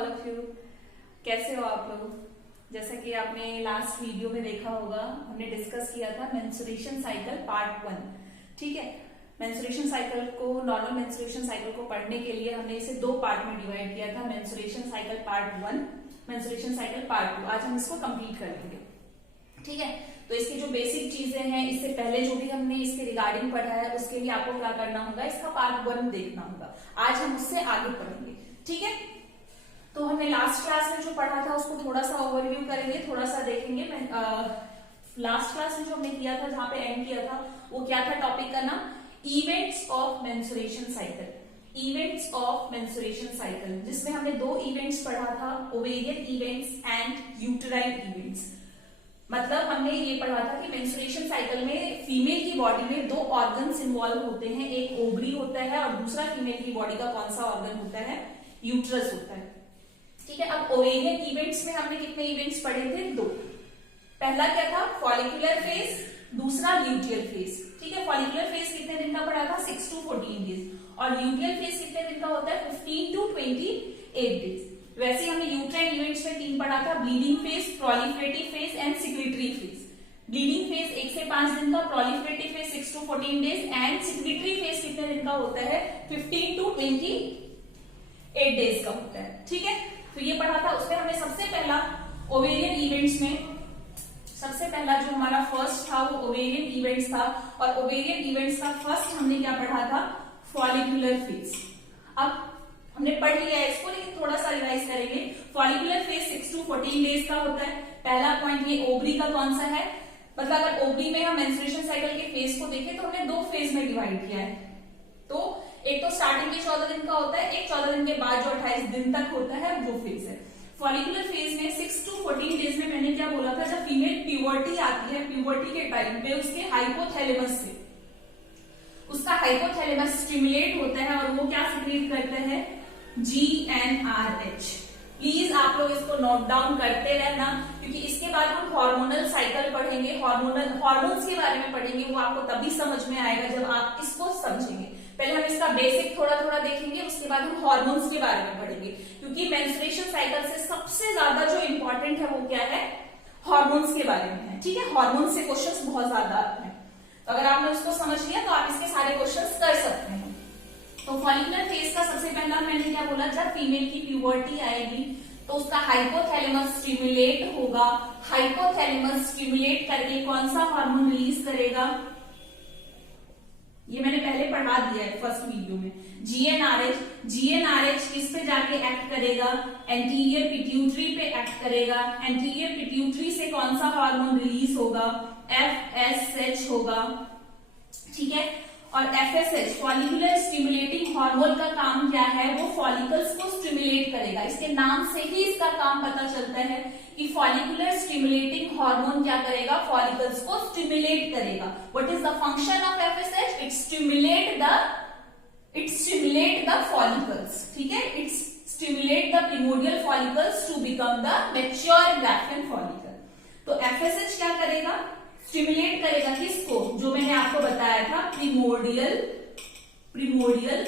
All of you. कैसे हो आप लोग? जैसा कि आपने लास्ट वीडियो में देखा होगा, हमने डिस्कस किया था मेंस्ट्रुएशन साइकिल पार्ट 1। ठीक है, मेंस्ट्रुएशन साइकिल को, नॉर्मल मेंस्ट्रुएशन साइकिल को पढ़ने के लिए हमने इसे दो पार्ट में डिवाइड किया था, menstruation cycle part 1, menstruation cycle part 2। आज हम इसको कंप्लीट कर लेंगे। ठीक है, तो इसकी जो बेसिक चीजें हैं, इससे पहले जो भी हमने इसके रिगार्डिंग पढ़ा है, उसके लिए आपको क्या करना होगा, इसका पार्ट 1 देखना होगा। आज हम उससे आगे पढ़ेंगे। ठीक है, तो हमने लास्ट क्लास में जो पढ़ा था उसको थोड़ा सा ओवरव्यू करेंगे, थोड़ा सा देखेंगे। लास्ट क्लास में जो हमने किया था, जहां पे एंड किया था, वो क्या था टॉपिक का नाम? Events of menstruation cycle. Events of menstruation cycle, जिसमें हमने दो इवेंट्स पढ़ा था, ovarian events and uterine events. मतलब हमने ये पढ़ा था कि मेंस्ट्रुएशन साइकिल में फीमेल की बॉडी में दो ऑर्गन्स इन्वॉल्व होते हैं, एक ओवरी होता है और दूसरा फीमेल की बॉडी का कौन सा ऑर्गन होता है? यूट्रस होता है। ठीक है, अब ओवेरियन इवेंट्स में हमने कितने इवेंट्स पढ़े थे? दो। पहला क्या था? फॉलिकुलर फेज, दूसरा ल्यूटियल फेज। ठीक है, फॉलिकुलर फेज कितने दिन का पढ़ा था? 6 to 14 डेज। और ल्यूटियल फेज कितने दिन का होता है? 15 to 28 डेज। वैसे हमने यूट्राइन इवेंट्स में 3 पढ़ा था, bleeding phase, proliferative phase and secretory phase. Bleeding phase 1 से 5 दिन का, proliferative phase 6 to 14 days and secretory phase कितने दिन का होता है? 15 to 28 डेज का होता है। ठीक है, तो ये पढ़ा था। उसमें हमने सबसे पहला ओवेरियन इवेंट्स में सबसे पहला जो हमारा फर्स्ट था वो ओवेरियन इवेंट्स था, और ओवेरियन इवेंट्स का फर्स्ट हमने क्या पढ़ा था? Follicular phase. अब हमने पढ़ लिया है इसको, लेकिन थोड़ा सा रिवाइज करेंगे। फॉलिकुलर फेज 6 to 14 डेज का होता है। पहला पॉइंट ये ओवरी का कौन सा है? मतलब अगर ओवरी में हम मेंस्ट्रुएशन साइकिल के फेज को देखें तो हमने दो फेज में डिवाइड किया है। तो एक तो स्टार्टिंग के 14 दिन का होता है, एक 14 दिन के बाद जो 28 दिन तक होता है वो फेज है। फॉलिकुलर फेज में 6 to 14 डेज में मैंने क्या बोला था, जब फीमेल प्यूबर्टी आती है, प्यूबर्टी के टाइम पे उसके हाइपोथैलेमस से उसका हाइपोथैलेमस स्टिमुलेट होता है और वो क्या सिक्रीट करता है? GnRH। प्लीज आप लोग इसको नोट डाउन करते रहना, क्योंकि इसके बाद हम हार्मोनल साइकिल पढ़ेंगे, हार्मोन्स के बारे में पढ़ेंगे। वो आपको तभी समझ में आएगा जब आप इसको समझेंगे। पहले हम इसका बेसिक थोड़ा थोड़ा देखेंगे, उसके बाद हम हार्मोन्स के बारे में पढ़ेंगे, क्योंकि मेंस्ट्रुएशन साइकिल से सबसे ज्यादा जो इंपॉर्टेंट है वो क्या है? हार्मोन्स के बारे में है। ठीक है, हार्मोन्स से क्वेश्चंस बहुत ज्यादा आते हैं, तो अगर आपने उसको समझ लिया तो आप इसके सारे क्वेश्चंस कर सकते हैं। तो फॉलिकुलर फेज का सबसे पहला मैंने क्या बोला, जब फीमेल की प्यूबर्टी आएगी तो उसका हाइपोथैलेमस स्टिमुलेट होगा। हाइपोथैलेमस स्टिमुलेट करके कौन सा हार्मोन रिलीज करेगा? ये मैंने पहले पढ़ा दिया है फर्स्ट वीडियो में। GnRH। GnRH किस पे जाके एक्ट करेगा? एंटीरियर पिट्यूटरी पे एक्ट करेगा। एंटीरियर पिट्यूटरी से कौन सा हार्मोन रिलीज होगा? FSH होगा। ठीक है, और FSH फॉलिकुलर स्टिमुलेटिंग हार्मोन का काम क्या है? वो फॉलिकल्स को स्टिमुलेट करेगा। इसके नाम से ही इसका काम पता चलता है कि फॉलिकुलर स्टिमुलेटिंग हार्मोन क्या करेगा? फॉलिकल्स को स्टिमुलेट करेगा। What is the function of FSH? It stimulate the follicles. ठीक है, it stimulate the primordial follicles to become the mature graafian follicle. तो FSH क्या करेगा? स्टिमुलेट करेगा किसको? जो मैंने आपको बताया था, प्रिमोडियल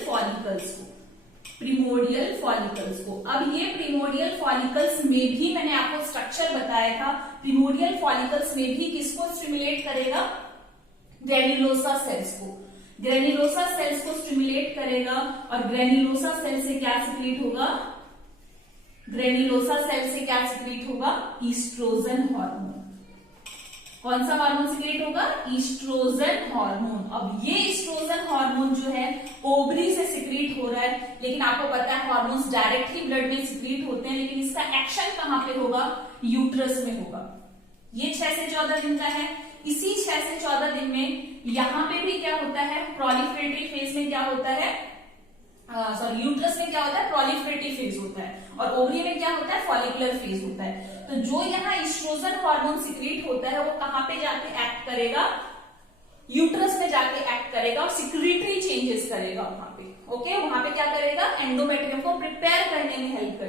फॉलिकल्स को। प्रिमोडियल फॉलिकल्स को। अब ये प्रिमोडियल फॉलिकल्स में भी मैंने आपको स्ट्रक्चर बताया था। प्रिमोडियल फॉलिकल्स में भी किसको स्टिमुलेट करेगा? ग्रेन्युलोसा सेल्स को। ग्रेन्युलोसा सेल्स को स्टिमुलेट करेगा, और ग्रेन्युलोसा सेल से क्या सिक्रीट होगा? ग्रेन्युलोसा सेल से क्या सिक्रीट होगा? Estrogen hormone. कौन सा हार्मोन सिक्रीट होगा? Estrogen hormone. अब ये ईस्ट्रोजन हार्मोन जो है ओवरी से सिक्रीट हो रहा है, लेकिन आपको पता है हार्मोन्स डायरेक्टली ब्लड में सिक्रीट होते हैं, लेकिन इसका एक्शन कहां पे होगा? यूट्रस में होगा। ये 6 से 14 दिन का है। इसी 6 से 14 दिन में यहां पे भी क्या होता है? प्रोलिफरेटिव फेज में क्या होता है? यूट्रस में क्या होता है? प्रोलिफरेटिव फेज होता है, और ओवरी में क्या होता है? फॉलिकुलर फेज होता है। तो जो यहाँ ईस्ट्रोजन हार्मोन सिक्रीट होता है वो कहां पे जाके एक्ट करेगा? यूट्रस में जाके एक्ट करेगा और सिक्रीटरी चेंजेस करेगा वहां पे। ओके, वहां पे क्या करेगा? एंडोमेट्रियम को प्रिपेयर करने में हेल्प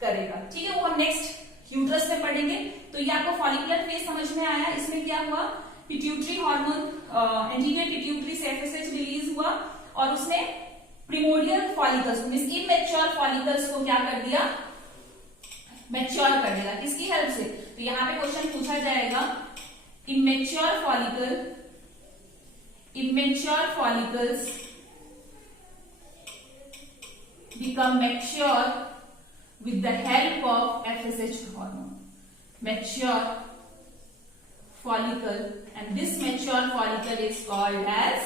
करेगा। ठीक है, वो हम नेक्स्ट यूट्रस में पढ़ेंगे। तो ये आपको फॉलिकुलर फेज समझ में आया। इसमें क्या हुआ? पिट्यूटरी हार्मोन, एंटीरियर पिट्यूटरी से FSH रिलीज हुआ, और उसने primordial follicles means immature follicles को क्या कर दिया? मैच्योर कर देगा। किसकी हेल्प से? तो यहाँ पे क्वेश्चन पूछा जाएगा immature follicles become mature with the help of FSH hormone. Mature follicle, and this mature follicle is called as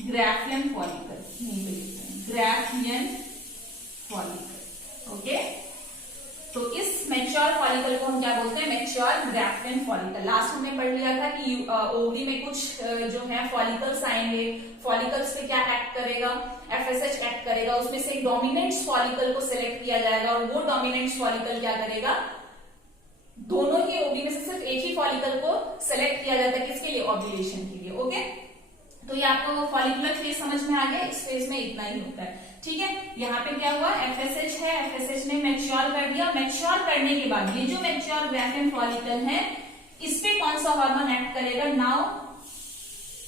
Graafian follicle. Graafian follicle. Okay? तो इस मैच्योर फॉलिकल को हम क्या बोलते हैं? Mature ग्राफ्टियन follicle. लास्ट हमने पढ़ लिया था कि ओवरी में कुछ जो है फॉलिकल्स आएंगे, फॉलिकल्स पे क्या एक्ट करेगा? एफएसएच एक्ट करेगा। उसमें से एक डोमिनेंट फॉलिकल को सिलेक्ट किया जाएगा और वो डोमिनेंट फॉलिकल क्या करेगा? दोनों ही ओवरी में से सिर्फ एक ही फॉलिकल को सिलेक्ट किया जाता है। किसके लिए? ओव्यूलेशन के लिए। ओके, तो ये आपको वो फॉलिकुलर फेज समझ में आ गया। इस फेज में इतना ही होता है। ठीक है, यहाँ पे क्या हुआ? एफएसएच है, एफएसएच ने मैच्योर कर दिया। मैच्योर करने के बाद ये जो मैच्योर ग्राफियन फॉलिकल है, इस पे कौन सा हार्मोन एक्ट करेगा? नाउ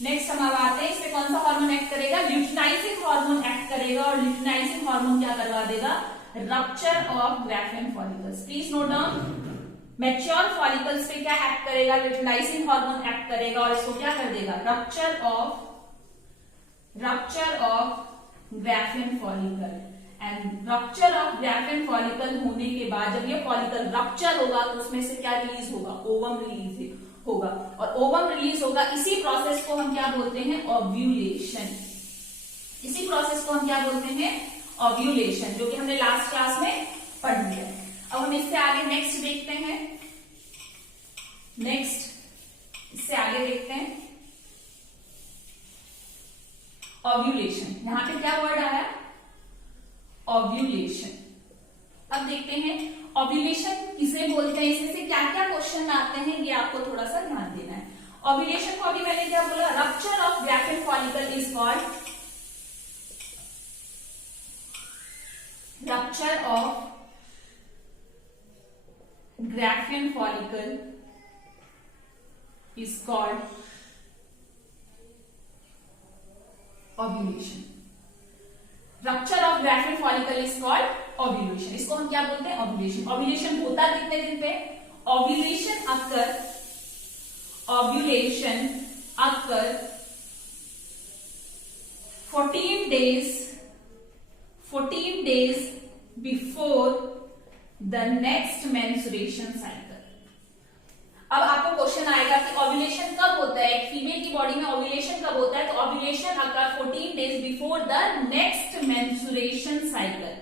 नेक्स्ट हम अब आते हैं, इस पे कौन सा हार्मोन एक्ट करेगा? ल्यूटिनाइजिंग हार्मोन एक्ट करेगा। और ल्यूटिनाइजिंग हार्मोन क्या करवा देगा? Rupture of Graafian follicles. Please note down, mature follicles पे क्या एक्ट करेगा? ल्यूटिनाइजिंग हार्मोन एक्ट करेगा और इसको क्या कर देगा? Rupture of Graafian follicle. And rupture of Graafian follicle होने के बाद जब ये फॉलिकल रप्चर होगा तो उसमें से क्या रिलीज होगा? ओवम रिलीज होगा। और ओवम रिलीज होगा, इसी प्रोसेस को हम क्या बोलते हैं? ओव्यूलेशन। इसी प्रोसेस को हम क्या बोलते हैं? ओव्यूलेशन, जो कि हमने लास्ट क्लास में पढ़ लिया। अब हम इससे आगे नेक्स्ट देखते हैं। इससे आगे देखते हैं ओव्यूलेशन। यहां पे क्या वर्ड आया? ओव्यूलेशन। अब देखते हैं ओव्यूलेशन किसे बोलते हैं, इसमें से क्या क्या क्वेश्चन आते हैं, ये आपको थोड़ा सा ध्यान देना है। ओव्यूलेशन को अभी मैंने क्या बोला? Rupture of Graafian follicle is called rupture of Graafian follicle is called ovulation. Rupture of Graafian follicle is called ovulation. इसको हम क्या बोलते हैं? ovulation. ovulation होता कितने दिन पे? ovulation occur 14 days before the next menstruation cycle. अब आपको क्वेश्चन आएगा कि ओव्यूलेशन कब होता है? एक फीमेल की बॉडी में ओव्यूलेशन कब होता है? तो ovulation occur 14 days before the next menstruation cycle.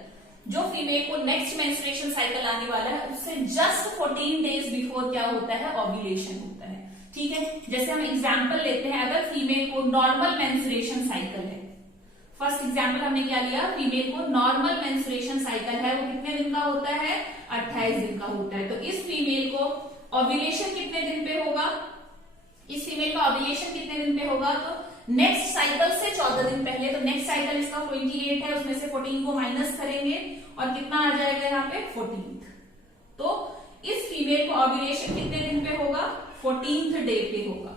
जो फीमेल को नेक्स्ट मेंस्ट्रुएशन साइकिल आने वाला है उससे जस्ट 14 डेज बिफोर क्या होता है? ओव्यूलेशन होता है। ठीक है, जैसे हम एग्जांपल लेते हैं, अगर फीमेल को नॉर्मल मेंस्ट्रुएशन साइकिल है, फर्स्ट एग्जांपल हमने क्या लिया? फीमेल को नॉर्मल मेंस्ट्रुएशन साइकिल है, वो कितने दिन का होता है? 28 दिन का होता है। तो इस फीमेल को ओव्यूलेशन कितने दिन पे होगा? इस फीमेल का ओव्यूलेशन कितने दिन पे होगा? तो नेक्स्ट साइकिल से 14 दिन पहले। तो नेक्स्ट साइकिल इसका 28 है, उसमें से 14 को माइनस करेंगे और कितना आ जाएगा यहाँ पे? 14। तो इस फीमेल को ओव्यूलेशन कितने दिन पे होगा? 14th डे पे होगा।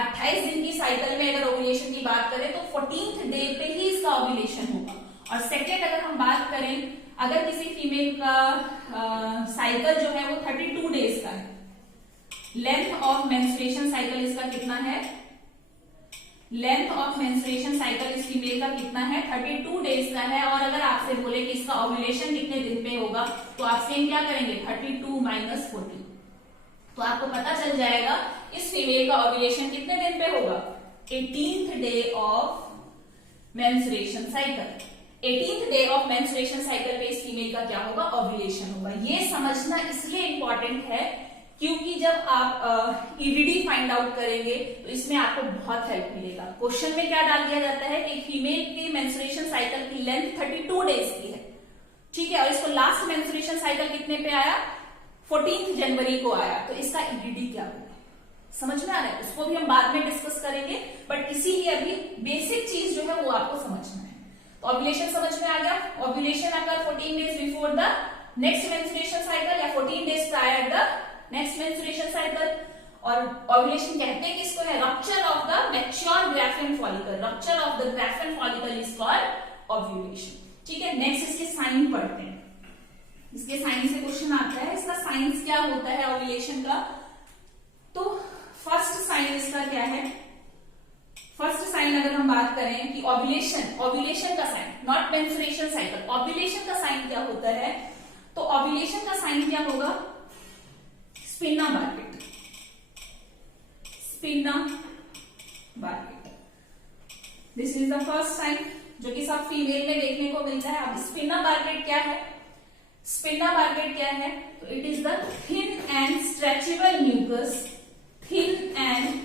28 दिन की साइकिल में अगर ओव्यूलेशन की बात करें तो 14th डे पे ही इसका ओव्यूलेशन होगा। और सेकेंड अगर हम बात करें, अगर किसी फीमेल का साइकिल जो है वो 32 डेज का है, लेंथ ऑफ मेंस्ट्रुएशन साइकिल इसका कितना है? लेंथ ऑफ मेंस्ट्रुएशन साइकिल इस फीमेल का कितना है? 32 डेज का है। और अगर आपसे बोले कि इसका ओव्यूलेशन कितने दिन पे होगा, तो आप सेम क्या करेंगे? 32 माइनस 14। तो आपको पता चल जाएगा इस फीमेल का ओव्यूलेशन कितने दिन पे होगा? 18th day of menstruation cycle. 18th day of menstruation cycle पे इस फीमेल का क्या होगा? ओव्यूलेशन होगा। ये समझना इसलिए इंपॉर्टेंट है क्योंकि जब आप ईवीडी फाइंड आउट करेंगे तो इसमें आपको बहुत हेल्प मिलेगा। क्वेश्चन में क्या डाल दिया जाता है कि फीमेल की मेंस्ट्रुएशन साइकिल की लेंथ 32 डेज की है, ठीक है, और इसको लास्ट मेंस्ट्रुएशन साइकिल कितने पे आया? 14 जनवरी को आया। तो इसका ईवीडी क्या होगा? समझ में आ रहा है? उसको भी हम बाद में डिस्कस करेंगे, बट इसीलिए अभी बेसिक चीज जो है वो आपको समझना है। तो ओव्यूलेशन समझ में आ गया। ओव्यूलेशन अगर 14 days before the next menstruation cycle या 14 days prior the next menstruation cycle. और ओव्यूलेशन कहते हैं किसको है? Rupture of the mature Graafian follicle. Rupture of the Graafian follicle is called ovulation. ठीक है, नेक्स्ट इसके साइन पढ़ते हैं। इसके साइन से क्वेश्चन आता है, इसका साइंस क्या होता है ओव्यूलेशन का। तो फर्स्ट साइन इसका क्या है, फर्स्ट साइन अगर हम बात करें कि ओव्यूलेशन का sign, not menstruation cycle, ovulation का साइन क्या होता है, तो ओव्यूलेशन का साइन क्या होगा, spinnbarkeit, spinnbarkeit, this is the first sign जो कि सब फीमेल में देखने को मिलता है। अब स्पिना बार्केट क्या है, स्पिना बार्केट क्या है, तो it is the thin and stretchable mucus, thin and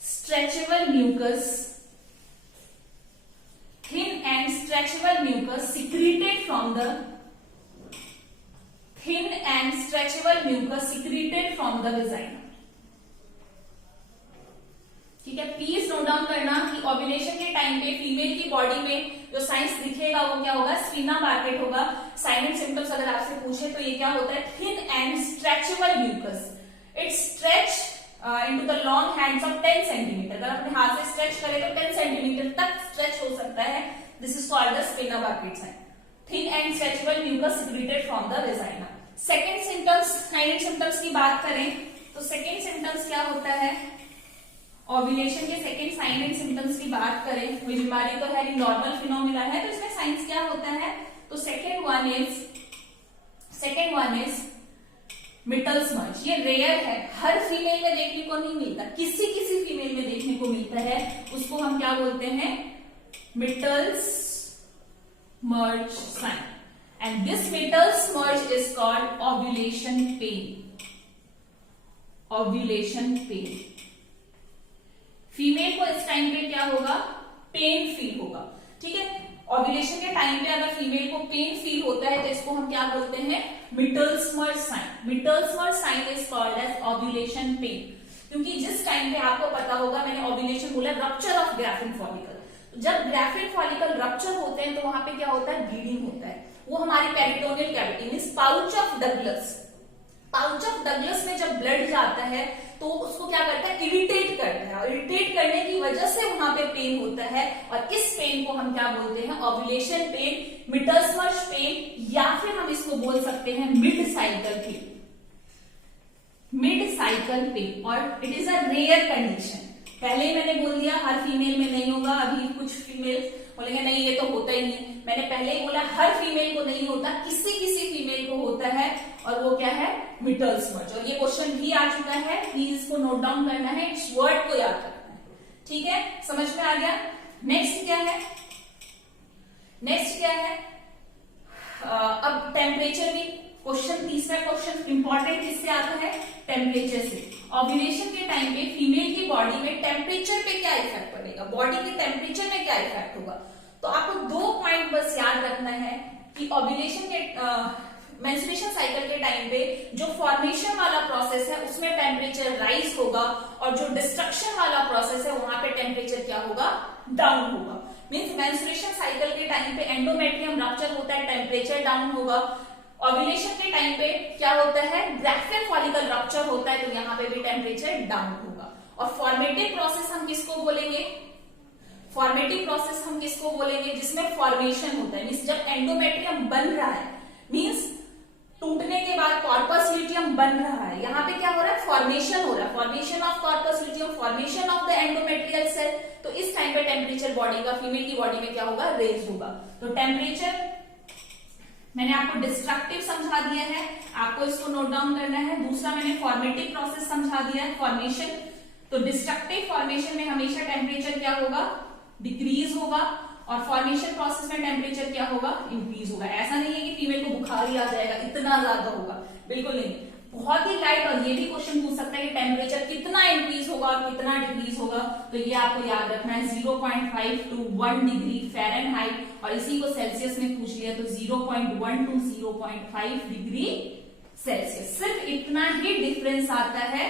stretchable mucus, thin and stretchable mucus secreted from the thin and stretchable mucus secreted from the vagina। ठीक है, प्लीज नोट डाउन करना कि ओव्यूलेशन के टाइम पे female की body में जो science दिखेगा वो क्या होगा, स्पिना बार्केट होगा। साइन एंड सिम्टम्स अगर आपसे पूछे तो ये क्या होता है, thin and stretchable mucus, it stretch into the long hands of 10 centimetre, अगर अपने हाथ से स्ट्रेच करें तो 10 सेंटीमीटर तक स्ट्रेच हो सकता है। This is called the spinnbarkeit sign, thin and stretchable mucus secreted from the vagina. Second symptoms, sign and symptoms की बात करें तो सेकंड सिम्टम्स क्या होता है, ओव्यूलेशन के सेकंड साइन एंड सिम्टम्स की बात करें, कोई बीमारी तो है, नॉर्मल फिनोमिना है, तो इसमें साइंस क्या होता है, तो सेकंड वन इज मिटल स्मर्च। ये रेयर है, हर फीमेल में देखने को नहीं मिलता, किसी किसी फीमेल में देखने को मिलता है, उसको हम क्या बोलते हैं, मिटल स्मर्च sign, and this mittelschmerz is called ovulation pain, ovulation pain. Female को इस टाइम पे क्या होगा, पेन फील होगा। ठीक है, ओव्यूलेशन के टाइम पे अगर फीमेल को पेन फील होता है तो इसको हम क्या बोलते हैं, मिटल स्मर्च sign. Mittelschmerz sign is called as ovulation pain, क्योंकि जिस टाइम पे आपको पता होगा, मैंने ओव्यूलेशन बोला रप्चर ऑफ ग्राफिन फॉलिकल, जब ग्राफिन फॉलिकल रप्चर होते हैं तो वहां पे क्या होता है, ब्लीडिंग होता है, वो हमारी peritoneal cavity means pouch of Douglas, pouch of Douglas में जब ब्लड जाता है तो उसको क्या करता है, इरिटेट करता है, और इरिटेट करने की वजह से वहां पे पेन होता है, और इस पेन को हम क्या बोलते हैं, ओव्यूलेशन पेन, मिटल स्मर्च पेन, या फिर हम इसको बोल सकते हैं mid cycle pain, mid cycle pain, और it is a rare condition. पहले ही मैंने बोल दिया हर फीमेल में नहीं होगा, अभी कुछ फीमेल बोलेंगे नहीं ये तो होता ही नहीं, मैंने पहले ही बोला हर फीमेल को नहीं होता, किसी किसी फीमेल को होता है, और वो क्या है, मिटल स्मर्च। और ये क्वेश्चन भी आ चुका है, प्लीज इसको नोट डाउन करना है, इस वर्ड को याद रखना है। ठीक है, समझ में आ गया। नेक्स्ट क्या है, नेक्स्ट क्या है, अब टेम्परेचर भी क्वेश्चन, तीसरा क्वेश्चन इंपॉर्टेंट किससे आता है, टेम्परेचर से। ओव्यूलेशन के टाइम पे फीमेल की बॉडी में टेम्परेचर पे क्या इफेक्ट पड़ेगा, बॉडी के टेम्परेचर में क्या इफेक्ट होगा, तो आपको 2 पॉइंट बस याद रखना है कि ओव्यूलेशन के मेंस्ट्रुएशन साइकिल के टाइम पे जो फॉर्मेशन वाला प्रोसेस है उसमें टेम्परेचर राइज होगा, और जो डिस्ट्रक्शन वाला प्रोसेस है वहां पे टेम्परेचर क्या होगा, डाउन होगा। मींस मेंस्ट्रुएशन साइकिल के टाइम पे एंडोमेट्रियम रप्चर होता है, टेम्परेचर डाउन होगा। ओव्यूलेशन के टाइम पे क्या होता है, ग्राफिन फॉलिकल रप्चर होता है, तो यहाँ पे भी टेम्परेचर डाउन होगा। और फॉर्मेटिव प्रोसेस हम किसको बोलेंगे, फॉर्मेटिव प्रोसेस हम किसको बोलेंगे, जिसमें फॉर्मेशन होता है, मींस जब एंडोमेट्रियम बन रहा है, मींस टूटने के बाद कॉर्पस ल्यूटियम बन रहा है, यहाँ पे क्या हो रहा है, फॉर्मेशन हो रहा है, formation of corpus luteum, formation of the endometrial cell, तो इस टाइम पे टेम्परेचर बॉडी का, फीमेल की बॉडी में क्या होगा, रेज होगा। तो टेम्परेचर मैंने आपको डिस्ट्रक्टिव समझा दिया है, आपको इसको नोट डाउन करना है। दूसरा मैंने फॉर्मेटिव प्रोसेस समझा दिया है, फॉर्मेशन। तो डिस्ट्रक्टिव फॉर्मेशन में हमेशा टेम्परेचर क्या होगा, डिक्रीज होगा, और फॉर्मेशन प्रोसेस में टेम्परेचर क्या होगा, इंक्रीज होगा। ऐसा नहीं है कि फीमेल को बुखार ही आ जाएगा, इतना ज्यादा होगा, बिल्कुल नहीं, बहुत ही लाइट। और ये भी क्वेश्चन पूछ सकता है कि टेम्परेचर कितना इंक्रीज होगा और कितना डिक्रीज होगा, तो ये आपको याद रखना है 0.5 to 1 डिग्री फ़ारेनहाइट, और इसी को सेल्सियस में पूछ लिया तो 0.1 to 0.5 डिग्री सेल्सियस। सिर्फ इतना ही डिफरेंस आता है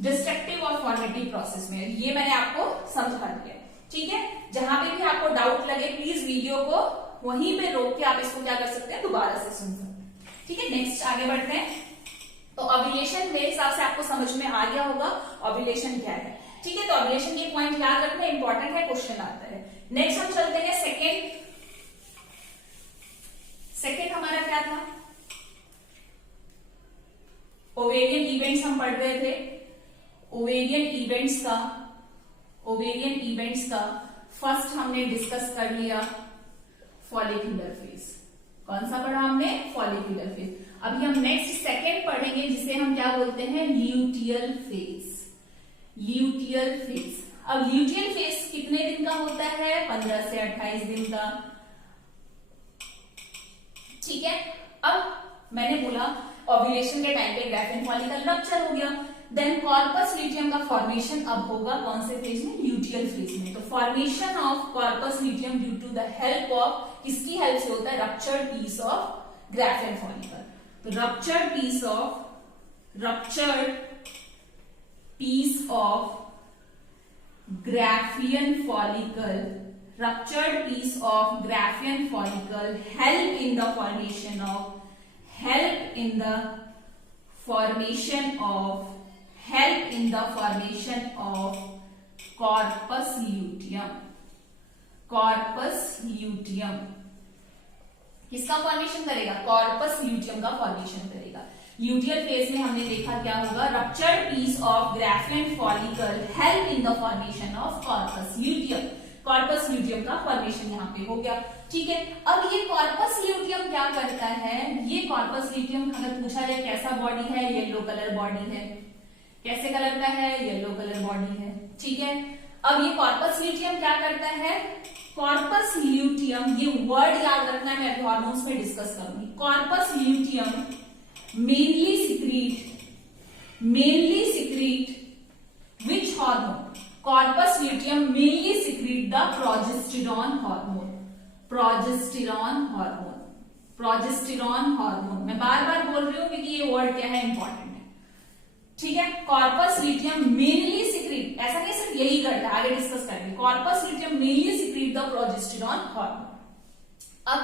डिस्ट्रक्टिव और फॉर्मेटिव प्रोसेस में, ये मैंने आपको समझा दिया। ठीक है, जहां पे भी आपको डाउट लगे प्लीज वीडियो को वहीं पे रोक के आप इसको क्या कर सकते हैं, दोबारा से सुन सकते हैं। ठीक है, नेक्स्ट आगे बढ़ते हैं। तो ओव्यूलेशन मेरे हिसाब से आपको समझ में आ गया होगा ओव्यूलेशन क्या है। ठीक है, तो ओव्यूलेशन के पॉइंट याद रखना इंपॉर्टेंट है, क्वेश्चन आता है। नेक्स्ट हम चलते हैं सेकेंड हमारा क्या था, ओवेरियन इवेंट्स हम पढ़ रहे थे। ओवेरियन इवेंट्स का फर्स्ट हमने डिस्कस कर लिया फॉलिक्यूलर फेज। कौन सा पढ़ा हमने, फॉलिक्यूलर फेज। अभी हम नेक्स्ट सेकेंड पढ़ेंगे जिसे हम क्या बोलते हैं, ल्यूटियल फेज। ल्यूटियल फेज, अब ल्यूटियल फेज कितने दिन का होता है, 15 से 28 दिन का। ठीक है, अब मैंने बोला ओव्यूलेशन के टाइम पे ग्राफिन फॉलिकल रप्चर हो गया, देन कॉर्पस ल्यूटियम का फॉर्मेशन अब होगा कौन से फेज में, ल्यूटियल फेज में। तो formation of corpus luteum due to the help of, किसकी हेल्प से होता है, ruptured piece of graafian follicle. तो ruptured piece of Graafian follicle, ruptured piece of Graafian follicle help in the formation of corpus luteum। किसका formation करेगा, corpus luteum का formation करेगा। Luteal phase में हमने देखा क्या होगा, ruptured piece of Graafian follicle help in the formation of corpus luteum. Corpus luteum का फॉर्मेशन यहाँ पे हो गया। ठीक है, अब ये कॉर्पस ल्यूटियम क्या करता है, ये कॉर्पस ल्यूटियम अगर पूछा जाए कैसा बॉडी है, येलो कलर बॉडी है। कैसे कलर का है, येलो कलर बॉडी है। ठीक है, अब ये कॉर्पस ल्यूटियम क्या करता है, कॉर्पस ल्यूटियम, ये वर्ड याद रखना है, मैं अभी हार्मोन्स में डिस्कस करूंगी। Corpus luteum mainly secrete which hormone, corpus luteum mainly secrete the progesterone hormone. मैं बार बार बोल रही हूं क्योंकि ये वर्ड क्या है, इंपॉर्टेंट है। ठीक है, कॉर्पस ल्यूटियम मेनली सिक्रीट, ऐसा नहीं सिर्फ यही करता है, आगे डिस्कस करेंगे। Corpus luteum mainly secrete the progesterone hormone. अब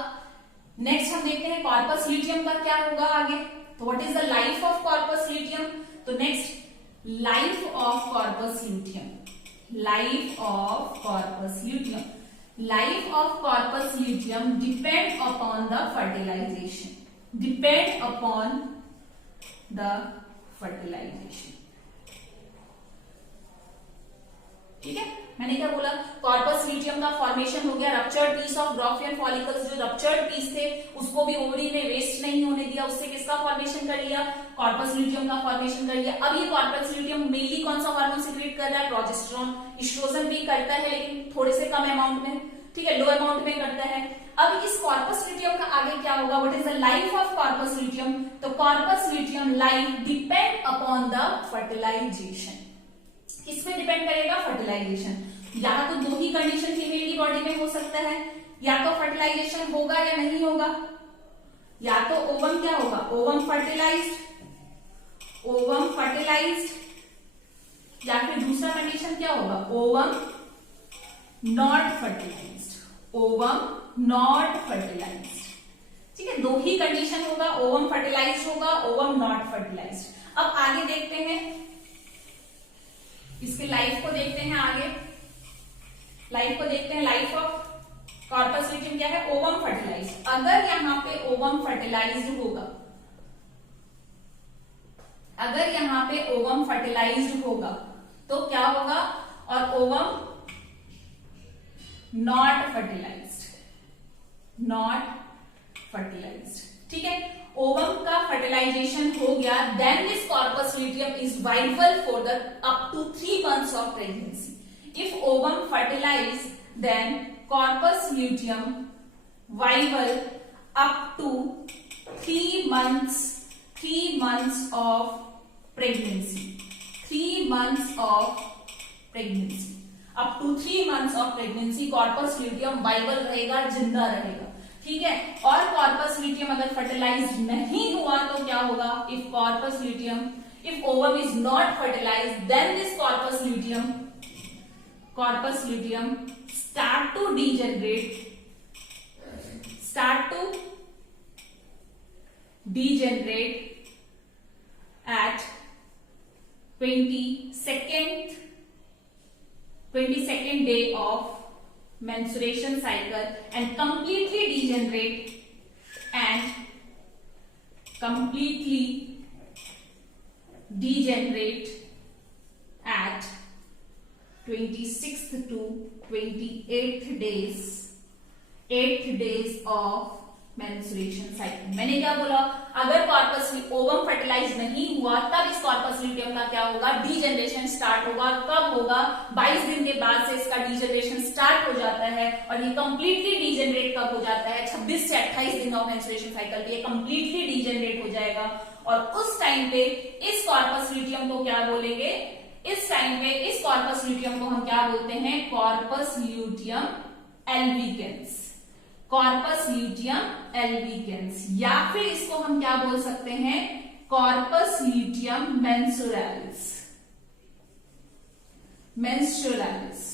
नेक्स्ट हम देखते हैं कॉर्पस ल्यूटियम का क्या होगा आगे। तो what is the life of corpus luteum, तो next life of corpus luteum depend upon the fertilization। ठीक है, मैंने क्या बोला, कॉर्पस ल्यूटियम का फॉर्मेशन हो गया, ruptured piece of Graafian follicles, जो रप्चर्ड पीस थे उसको भी ओवरी ने वेस्ट नहीं होने दिया, उससे किसका फॉर्मेशन कर लिया, कॉर्पस ल्यूटियम का फॉर्मेशन कर लिया। अब ये कॉर्पस ल्यूटियम मेनली कौन सा हार्मोन सिक्रीट कर रहा है, प्रोजेस्टेरॉन। एस्ट्रोजन भी करता है लेकिन थोड़े से कम अमाउंट में, ठीक है, लो अमाउंट में करता है। अब इस कॉर्पस ल्यूटियम का आगे क्या होगा, what is the life of corpus luteum, तो corpus luteum life depend upon the fertilisation. किस पे डिपेंड करेगा, फर्टिलाइजेशन। या तो दो ही कंडीशन फीमेल की बॉडी में हो सकता है, या तो फर्टिलाइजेशन होगा या नहीं होगा, या तो ओवम क्या होगा, ओवम फर्टिलाइज्ड, या फिर दूसरा कंडीशन क्या होगा, ओवम नॉट फर्टिलाइज्ड। ठीक है, दो ही कंडीशन होगा, ओवम फर्टिलाइज्ड होगा, ओवम नॉट फर्टिलाइज्ड। अब आगे देखते हैं, इसके लाइफ को देखते हैं, लाइफ ऑफ कॉर्पस ल्यूटियम क्या है, ओवम फर्टिलाइज्ड। अगर यहाँ पे ओवम फर्टिलाइज्ड होगा, तो क्या होगा, और ओवम नॉट फर्टिलाइज्ड। ठीक है, ओवम का फर्टिलाइजेशन हो गया, then this corpus luteum is viable for the up to 3 months of pregnancy। If ovum fertilized, then corpus luteum viable up to 3 months of pregnancy। 3 months of pregnancy, up to 3 months of pregnancy corpus luteum viable रहेगा, जिंदा रहेगा। ठीक है, और corpus luteum अगर fertilised नहीं हुआ तो क्या होगा, if ovum is not fertilized, then this corpus luteum start to degenerate at 22nd day of menstruation cycle and completely degenerate and completely degenerate at 26th to 28th days of menstruation cycle. मैंने क्या बोला, अगर corpus ovum fertilise नहीं हुआ तब इस corpus luteum का क्या होगा, डीजनरेशन स्टार्ट होगा। कब होगा, 22 दिन के बाद से इसका डीजनरेशन स्टार्ट हो जाता है और ये कंप्लीटली डीजनरेट कब हो जाता है, 26 से 28 दिन ऑफ मेंस्ट्रुएशन साइकिल पे ये कंप्लीटली डीजनरेट हो जाएगा। और उस टाइम पे इस कॉर्पस ल्यूटियम को क्या बोलेंगे, इस टाइम पे इस कॉर्पस ल्यूटियम को हम क्या बोलते हैं, corpus luteum albicans, corpus luteum albicans, या फिर इसको हम क्या बोल सकते हैं, कॉर्पस ल्यूटियम मेंसुरालिस,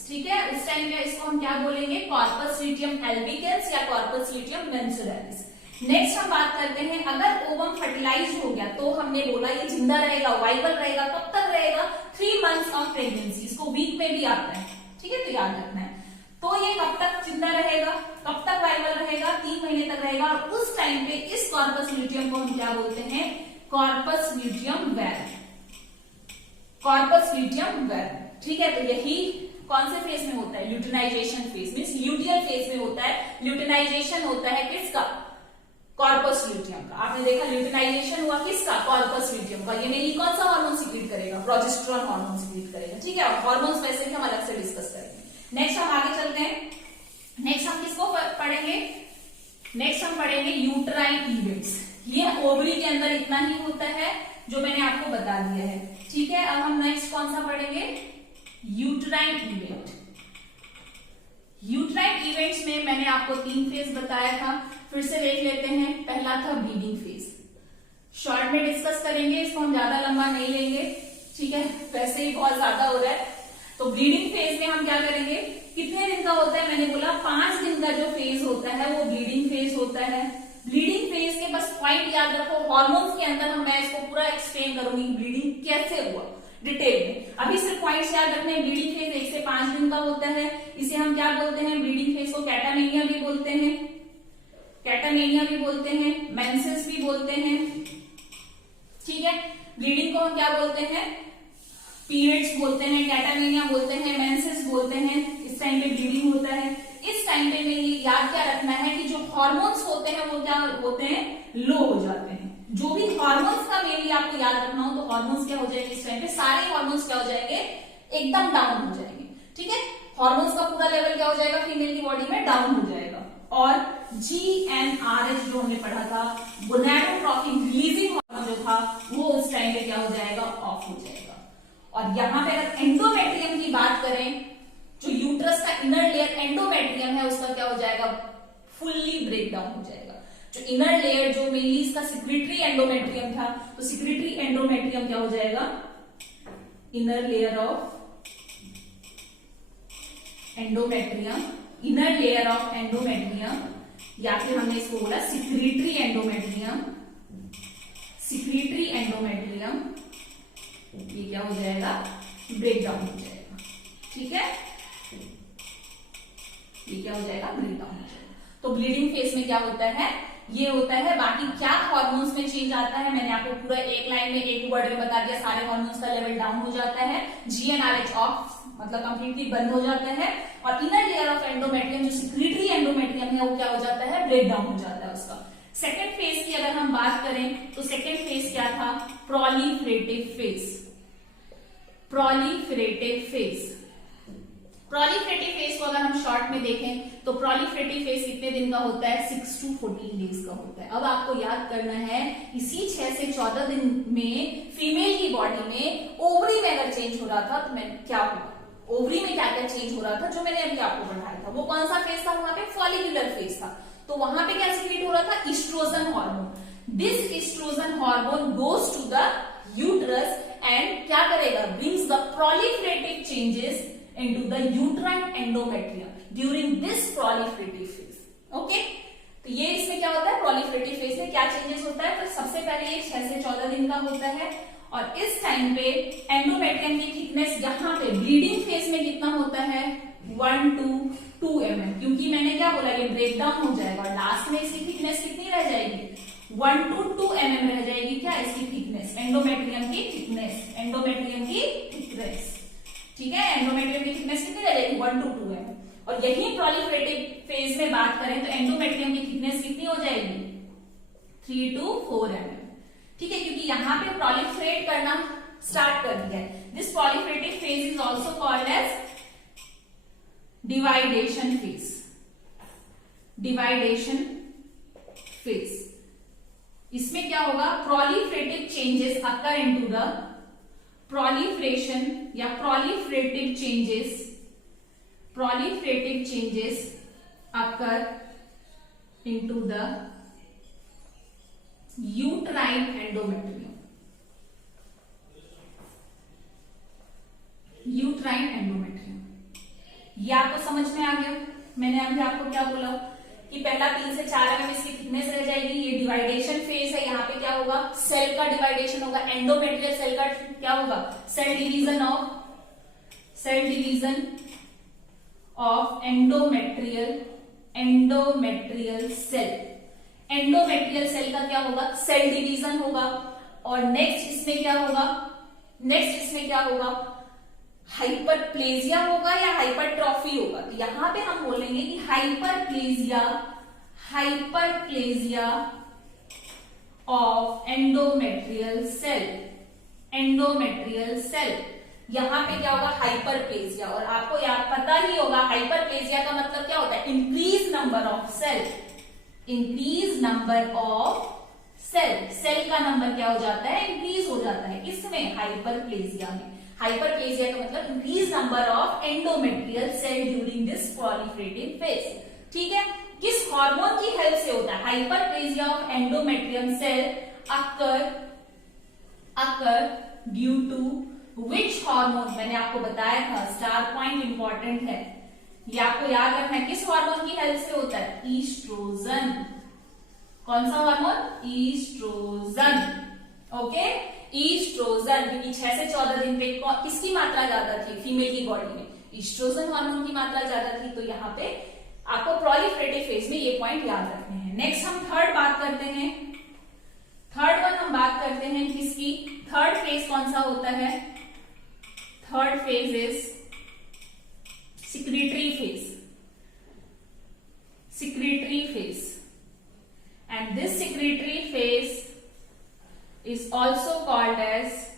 ठीक है। उस टाइम पे इसको हम क्या बोलेंगे, कॉर्पस ल्यूटियम एल्बिकेंस या कॉर्पस ल्यूटियम मेंसुरालिस। नेक्स्ट हम बात करते हैं, अगर ओवम फर्टिलाइज हो गया तो हमने बोला ये जिंदा रहेगा, वाइबल रहेगा, कब तक रहेगा, 3 मंथ्स ऑफ प्रेगनेंसी, इसको वीक में भी आता है, ठीक है, तो याद रखना है। तो ये कब तक जिंदा रहेगा, कब तक वाइबल रहेगा, 3 महीने तक रहेगा। और उस टाइम पे इस कॉर्पस ल्यूटियम को हम क्या बोलते हैं, कॉर्पस ल्यूटियम वेर, कॉर्पस ल्यूटियम वेर, ठीक है। तो यही कौन से फेज में होता है, luteinisation phase, means luteal phase में होता है। ल्यूटिनाइजेशन होता है किसका, कॉर्पस ल्यूटियम का। आपने देखा ल्यूटिनाइजेशन हुआ किसका, कॉर्पस ल्यूटियम का। ये मेनली कौन सा हार्मोन सीक्रेट करेगा, प्रोजेस्टेरोन हार्मोन सीक्रेट करेगा, ठीक है। हार्मोन्स वैसे भी हम अलग से डिस्कस करेंगे। नेक्स्ट हम आगे चलते हैं, नेक्स्ट हम किसको पढ़ेंगे, नेक्स्ट हम पढ़ेंगे यूट्राइन इवेंट्स। ये ओवरी के अंदर इतना ही होता है जो मैंने आपको बता दिया है, ठीक है। अब हम नेक्स्ट कौन सा पढ़ेंगे, यूट्राइन इवेंट। यूट्राइन इवेंट्स में मैंने आपको 3 फेज बताया था, फिर से देख लेते हैं। पहला था ब्लीडिंग फेज, शॉर्ट में डिस्कस करेंगे, इसको हम ज्यादा लंबा नहीं लेंगे, ठीक है, वैसे ही बहुत ज्यादा हो रहा है। तो ब्लीडिंग फेज में हम क्या करेंगे, कितने दिन का होता है, मैंने बोला 5 दिन का जो फेज होता है वो ब्लीडिंग फेज होता है। ब्लीडिंग फेज के बस पॉइंट याद रखो, हार्मोन्स के अंदर मैं इसको पूरा एक्सप्लेन करूंगी ब्लीडिंग कैसे हुआ डिटेल में। अभी सिर्फ पॉइंट्स याद रखने हैं। ब्लीडिंग फेज 1 से 5 दिन का होता है, इसे हम क्या बोलते हैं, ब्लीडिंग फेज को कैटामेनिया भी बोलते हैं, कैटामेनिया भी बोलते हैं, मेंसेस भी बोलते हैं, ठीक है। ब्लीडिंग को हम क्या बोलते हैं, पीरियड्स बोलते हैं, कैटामेनिया बोलते हैं, मेंसेस बोलते हैं। इस टाइम पे ब्लीडिंग होता है। इस टाइम पे में ये याद क्या रखना है कि जो हार्मोन्स होते हैं वो क्या होते हैं, लो हो जाते हैं। जो भी हार्मोन्स का मेनली आपको याद रखना हो तो हार्मोन्स क्या हो जाएंगे, इस टाइम पे सारे हार्मोन्स क्या हो जाएंगे, एकदम डाउन हो जाएंगे, ठीक है। हार्मोन्स का पूरा लेवल क्या हो जाएगा, फीमेल की बॉडी में डाउन हो जाएगा। और GnRH जो हमने पढ़ा था, गोनाडोट्रोपिन रिलीजिंग हार्मोन जो था, वो उस टाइम पे क्या हो जाएगा, ऑफ हो जाएगा। और यहां पे अगर एंडोमेट्रियम की बात करें, जो यूट्रस का इनर लेयर एंडोमेट्रियम है, उसका क्या हो जाएगा, फुल्ली ब्रेक डाउन हो जाएगा। जो इनर लेयर जो मेनली इसका सिक्रेटरी एंडोमेट्रियम था, तो सिक्रेटरी एंडोमेट्रियम क्या हो जाएगा, inner layer of endometrium, inner layer of endometrium, या फिर हमने इसको बोला सिक्रेटरी एंडोमेट्रियम, सिक्रेटरी एंडोमेट्रियम, ये क्या हो जाएगा, ब्रेक डाउन हो जाएगा, ठीक है। ये क्या हो जाएगा, ब्रेक डाउन हो जाएगा। तो ब्लीडिंग फेज में क्या होता है, ये होता है। बाकी क्या हार्मोन्स में चेंज आता है, मैंने आपको पूरा एक लाइन में एक वर्ड में बता दिया। सारे हार्मोन्स का लेवल डाउन हो जाता है, GnRH ऑफ मतलब कंप्लीटली बंद हो जाता है। और इनर लेयर ऑफ एंडोमेट्रियम जो सिक्रेटरी एंडोमेट्रियम है वो क्या हो जाता है, ब्रेक डाउन हो जाता है उसका। सेकेंड फेज की अगर हम बात करें तो सेकेंड फेज क्या था, proliferative phase, proliferative phase. Proliferative phase को अगर हम शॉर्ट में देखें तो प्रोलिफरेटिव फेज कितने दिन का होता है, 6 to 14 डेज का होता है। अब आपको याद करना है, इसी 6 से 14 दिन में फीमेल की बॉडी में ओवरी में अगर चेंज हो रहा था तो मैं क्या हुआ, ओवरी में क्या क्या चेंज हो रहा था जो मैंने अभी आपको पढ़ाया था, वो कौन सा फेज था, वहां पे फॉलिकुलर फेज था। तो वहां पे क्या सीक्रेट हो रहा था, estrogen hormone. This estrogen hormone goes to the uterus and क्या करेगा, brings the proliferative changes into the uterine endometrium during this proliferative phase. Okay? तो ये इसमें क्या होता है, प्रोलिफरेटिव फेज में क्या चेंजेस होता है। तो सबसे पहले ये 6 से 14 दिन का होता है और इस टाइम पे एंडोमेट्रियम की थिकनेस यहाँ पे ब्लीडिंग फेज में कितना होता है, 1 to 2 mm, क्योंकि मैंने क्या बोला, ये ब्रेक डाउन हो जाएगा और लास्ट में इसकी थिकनेस कितनी रह जाएगी, 1 to 2 mm रह जाएगी। क्या इसकी थिकनेस, एंडोमेट्रियम की थिकनेस, एंडोमेट्रियम की थिकनेस, ठीक है। एंडोमेट्रियम की थिकनेस कितनी रह जाएगी, 1 to 2 mm। और यही प्रोलिफरेटिव फेज में बात करें तो एंडोमेट्रियम की थिकनेस कितनी हो जाएगी, 3 to 4 mm, ठीक है, क्योंकि यहाँ पे प्रोलिफरेट करना स्टार्ट कर दिया है। This proliferative phase is also called as division phase, division phase. इसमें क्या होगा, proliferative changes occur into the proliferation या proliferative changes occur into the uterine endometrium, uterine endometrium. ये आपको समझ में आ गया। मैंने अभी आपको क्या बोला कि पहला 3 से 4 mm इसकी थिकनेस रह जाएगी। ये डिवाइडेशन फेज है। यहाँ पे क्या होगा, सेल का डिवाइडेशन होगा, एंडोमेट्रियल सेल का क्या होगा, cell division of endometrial cell. Endometrial cell का क्या होगा, सेल डिवीजन होगा। और नेक्स्ट इसमें क्या होगा, हाइपरप्लेजिया होगा या हाइपरट्रॉफी होगा। तो यहां पे हम बोलेंगे कि हाइपरप्लेजिया ऑफ एंडोमेट्रियल सेल। यहां पे क्या होगा, हाइपरप्लेजिया। और आपको याद पता ही होगा हाइपरप्लेजिया का मतलब क्या होता है, increase number of cell. Cell का नंबर क्या हो जाता है, इंक्रीज हो जाता है। किसमें, हाइपरप्लेजिया में। हाइपरप्लेजिया का मतलब increase number of endometrial cell during this proliferative phase, ठीक है। किस हार्मोन की हेल्प से होता है, hyperplasia of endometrium cell occur due to which hormone. मैंने आपको बताया था, स्टार पॉइंट इंपॉर्टेंट है, ये आपको याद रखना है। किस हार्मोन की हेल्प से होता है, ईस्ट्रोजन। कौन सा हार्मोन, ईस्ट्रोजन, ओके, ईस्ट्रोजन। क्योंकि 6 से 14 दिन पे किसकी मात्रा ज्यादा थी, फीमेल की बॉडी में, ईस्ट्रोजन हार्मोन की मात्रा ज्यादा थी। तो यहाँ पे आपको प्रोलिफरेटिव फेज में ये पॉइंट याद रखने हैं। नेक्स्ट हम थर्ड बात करते हैं, किसकी, थर्ड फेज कौन सा होता है, third phase is secretory phase, and this secretory phase is also called as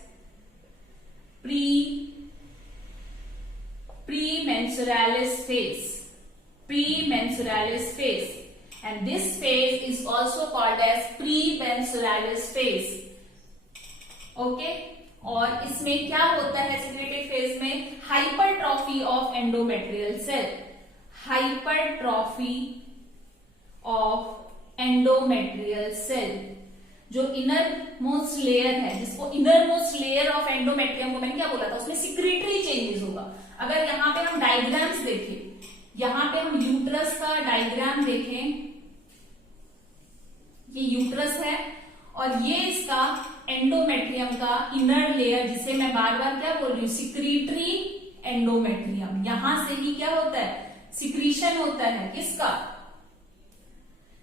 premenstrualis phase, and this phase is also called as premenstrualis phase, okay। और इसमें क्या होता है, सिक्रेटरी फेज में hypertrophy of endometrial cell, hypertrophy of endometrial cell. जो innermost layer है, जिसको innermost layer of endometrium को मैंने क्या बोला था, उसमें सिक्रेटरी चेंजेस होगा। अगर यहाँ पे हम डायग्राम्स देखें, यहाँ पे हम यूट्रस का डायग्राम देखें, ये यूट्रस है और ये इसका एंडोमेट्रियम का इनर लेयर, जिसे मैं बार बार क्या बोल रही हूँ, सिक्रीटरी एंडोमेट्रियम। यहां से ही क्या होता है, सिक्रीशन होता है, किसका,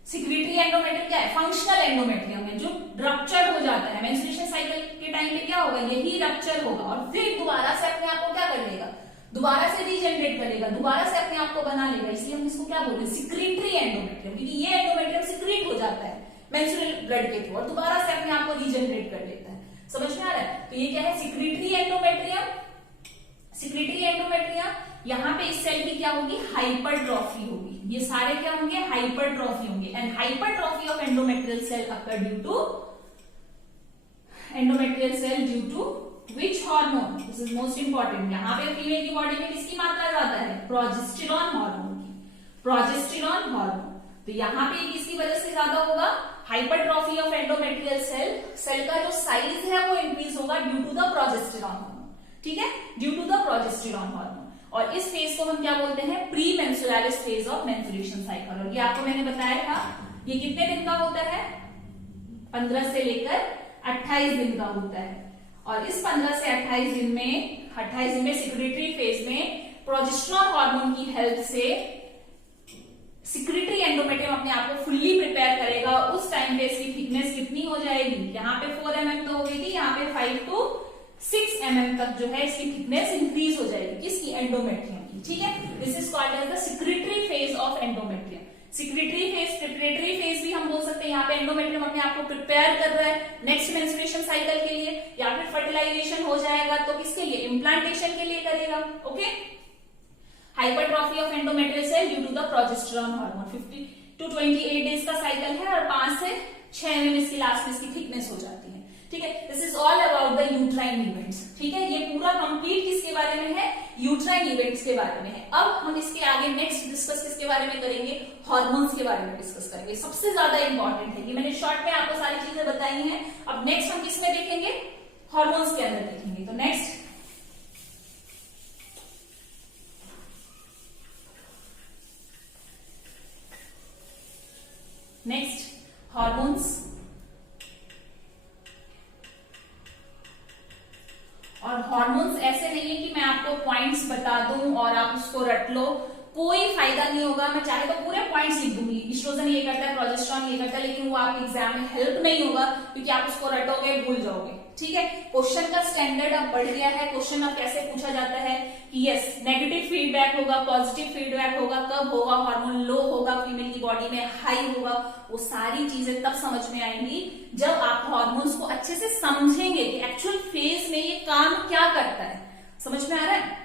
सिक्रीटरी एंडोमेट्रियम क्या है, फंक्शनल एंडोमेट्रियम है, जो रप्चर हो जाता है। मेंस्ट्रुएशन साइकिल के टाइम पे क्या होगा, यही रप्चर होगा और फिर दोबारा से अपने आप को क्या कर लेगा, दोबारा से रीजनरेट करेगा, दोबारा से अपने आप को बना लेगा। इसलिए हम इसको क्या बोल रहे हैं, सिक्रीटरी एंडोमेट्रियम, क्योंकि ये एंडोमेट्रियम सिक्रीट हो जाता है मेंस्ट्रुअल ब्लड के थ्रू और दोबारा से अपने आप को रीजनरेट कर लेता है। समझ में आ रहा है। तो ये क्या है, सिक्रीटरी एंडोमेट्रियम। सिक्रीटरी एंडोमेट्रियम, यहाँ पे इस सेल की क्या होगी, हाइपरट्रॉफी होगी। ये सारे क्या होंगे, हाइपरट्रॉफी होंगे। And hypertrophy of endometrial cell occur due to which hormone, this is most important. यहाँ पे फीमेल की बॉडी में किसकी मात्रा ज्यादा है, प्रोजेस्टेरॉन हार्मोन की, प्रोजेस्टेरॉन हार्मोन। तो यहाँ पे किसकी वजह से ज्यादा होगा, hypertrophy of endometrial cell. Cell का जो साइज है वो इंक्रीज होगा due to the progesterone hormone, ठीक है, due to the progesterone hormone. और इस फेज को हम क्या बोलते हैं, pre menstrual phase of menstruation cycle. और ये आपको मैंने बताया था, ये कितने दिन का होता है, 15 से लेकर 28 दिन का होता है। और इस 15 से 28 दिन में सिक्रेटरी फेज में प्रोजेस्टेरॉन हार्मोन की हेल्प से सिक्रेटरी टाइम पे इसकी थिकनेस कितनी हो जाएगी, यहाँ पे 4 mm तो हो गई थी, यहाँ पे 5 to 6 mm तक जो है इसकी थिकनेस इंक्रीज हो जाएगी, किसकी, एंडोमेट्रियम की। ठीक है, this is called as the secretory phase of endometrium. Secretory phase, preparatory phase भी हम बोल सकते हैं। यहाँ पे एंडोमेट्रियम अपने आप को प्रिपेयर कर रहा है नेक्स्ट मेंस्ट्रुएशन साइकिल के लिए, या फिर फर्टिलाइजेशन हो जाएगा तो किसके लिए, इम्प्लांटेशन के लिए करेगा। Okay, hypertrophy of endometrial cell due to the progesterone hormone. 50 to 28 days का साइकिल है और 5 से 6 mm इसकी लास्ट में इसकी थिकनेस हो जाती है। ठीक है, this is all about the uterine events. ठीक है, ये पूरा कंप्लीट किसके बारे में है, यूट्राइन इवेंट्स के बारे में है। अब हम इसके आगे नेक्स्ट डिस्कस किसके बारे में करेंगे, हार्मोन्स के बारे में डिस्कस करेंगे। सबसे ज्यादा इंपॉर्टेंट है, ये मैंने शॉर्ट में आपको सारी चीजें बताई हैं। अब नेक्स्ट हम किसमें देखेंगे, हार्मोन्स के अंदर देखेंगे। तो नेक्स्ट हार्मोन्स। और हार्मोन्स ऐसे नहीं है कि मैं आपको पॉइंट्स बता दूं और आप उसको रट लो, कोई फायदा नहीं होगा। मैं चाहे तो पूरे पॉइंट्स लिख दूंगी, ईस्ट्रोजन ये करता है, प्रोजेस्टेरॉन ये करता है, लेकिन वो आपके एग्जाम में हेल्प नहीं होगा क्योंकि आप उसको रटोगे, भूल जाओगे। ठीक है, क्वेश्चन का स्टैंडर्ड अब बढ़ गया है। क्वेश्चन अब कैसे पूछा जाता है कि यस, नेगेटिव फीडबैक होगा, पॉजिटिव फीडबैक होगा, कब होगा, हार्मोन लो होगा, फीमेल की बॉडी में हाई होगा, वो सारी चीजें तब समझ में आएंगी जब आप हार्मोन्स को अच्छे से समझेंगे कि एक्चुअल फेज में ये काम क्या करता है। समझ में आ रहा है?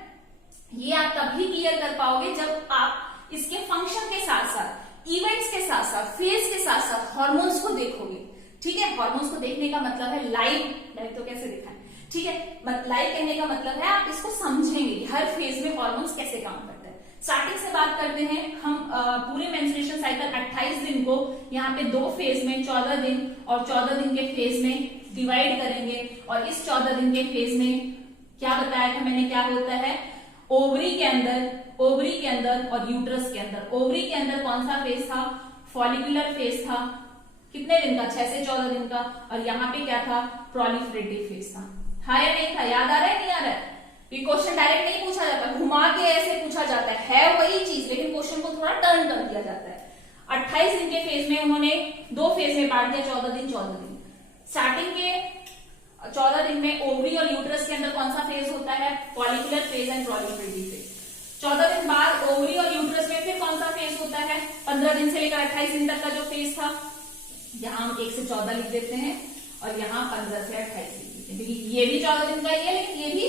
ये आप तभी क्लियर कर पाओगे जब आप इसके फंक्शन के साथ साथ, इवेंट्स के साथ साथ, फेज के साथ साथ हार्मोन्स को देखोगे। ठीक है, हार्मोन्स को देखने का मतलब है लाइव तो कैसे दिखाएं। ठीक है, लाइव कहने का मतलब है आप इसको समझेंगे हर फेज में हार्मोन्स कैसे काम करते हैं। स्टार्टिंग से बात करते हैं हम, पूरे मेंस्ट्रुएशन साइकिल 28 दिन को यहाँ पे 2 फेज में 14 दिन और 14 दिन के फेज में डिवाइड करेंगे। और इस 14 दिन के फेज में क्या बताया था मैंने, क्या होता है, ओवरी के अंदर और यूट्रस के अंदर। ओवरी के अंदर कौन सा फेज था, फॉलिकुलर फेज था, कितने दिन का, 6 से 14 दिन का। और यहाँ पे क्या था, प्रोलिफरेटिव फेज था। हाँ या नहीं था, याद आ रहा है नहीं आ रहा है? ये क्वेश्चन डायरेक्ट नहीं पूछा जाता, घुमा के ऐसे पूछा जाता है वही चीज, लेकिन क्वेश्चन को थोड़ा टर्न कर दिया जाता है। 28 दिन के फेज में उन्होंने 2 फेज में बांट दिया, 14 दिन 14 दिन। स्टार्टिंग के 14 दिन में ओवरी और यूट्रस के अंदर कौन सा फेज होता है, follicular phase and proliferative phase. 14 दिन बाद ओवरी और यूट्रस में फिर कौन सा फेज होता है, 15 दिन से लेकर 28 दिन तक का जो फेज था, यहाँ हम 1 से 14 लिख देते हैं और यहाँ 15 से 28 लिख देते हैं। ये भी 14 दिन का ही है, लेकिन ये भी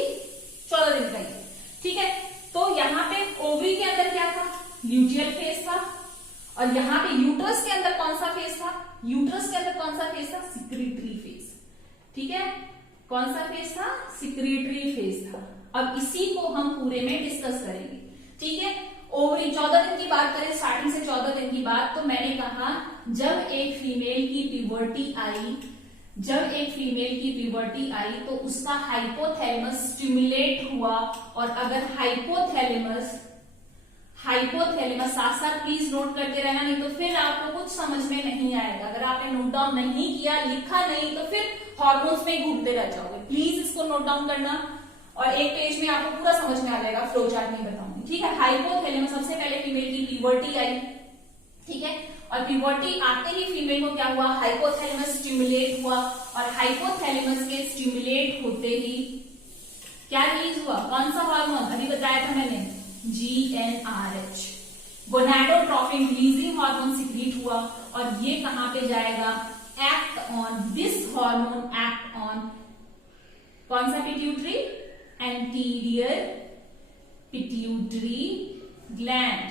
14 दिन का ही है। ठीक है, तो यहाँ पे ओवरी के अंदर क्या था, ल्यूटियल फेज था। और यहाँ पे यूट्रस के अंदर कौन सा फेज था, यूट्रस के अंदर कौन सा फेज था, सिक्रीटरी फेज। ठीक है, कौन सा फेज था, सिक्रीटरी फेज था। अब इसी को हम पूरे में डिस्कस करेंगे। ठीक है, ओवरी 14 दिन की बात करें, स्टार्टिंग से 14 दिन की बात, तो मैंने कहा जब एक फीमेल की प्यूबर्टी आई, तो उसका हाइपोथैलेमस स्टिमुलेट हुआ। और अगर हाइपोथैलेमस साथ साथ प्लीज नोट करते रहना, नहीं तो फिर आपको कुछ समझ में नहीं आएगा। अगर आपने नोट डाउन नहीं किया, लिखा नहीं, तो फिर हार्मोन्स में घूमते रह जाओगे। प्लीज इसको नोट डाउन करना और एक पेज में आपको पूरा समझ में आ जाएगा, फ्लो चार्ट में बताऊंगी। ठीक है, हाइपोथैलेमस, सबसे पहले फीमेल की प्यूबर्टी आई। ठीक है, और प्यूबर्टी आते ही फीमेल को क्या हुआ, हाइपोथैलेमस स्टिमुलेट हुआ। और हाइपोथैलेमस के स्टिमुलेट होते ही क्या रिलीज हुआ, कौन सा हार्मोन, अभी बताया था मैंने, GnRH, gonadotropin releasing hormone secrete हुआ। और ये कहां पे जाएगा, act on this hormone, act on कौन सा, pituitary, anterior pituitary gland.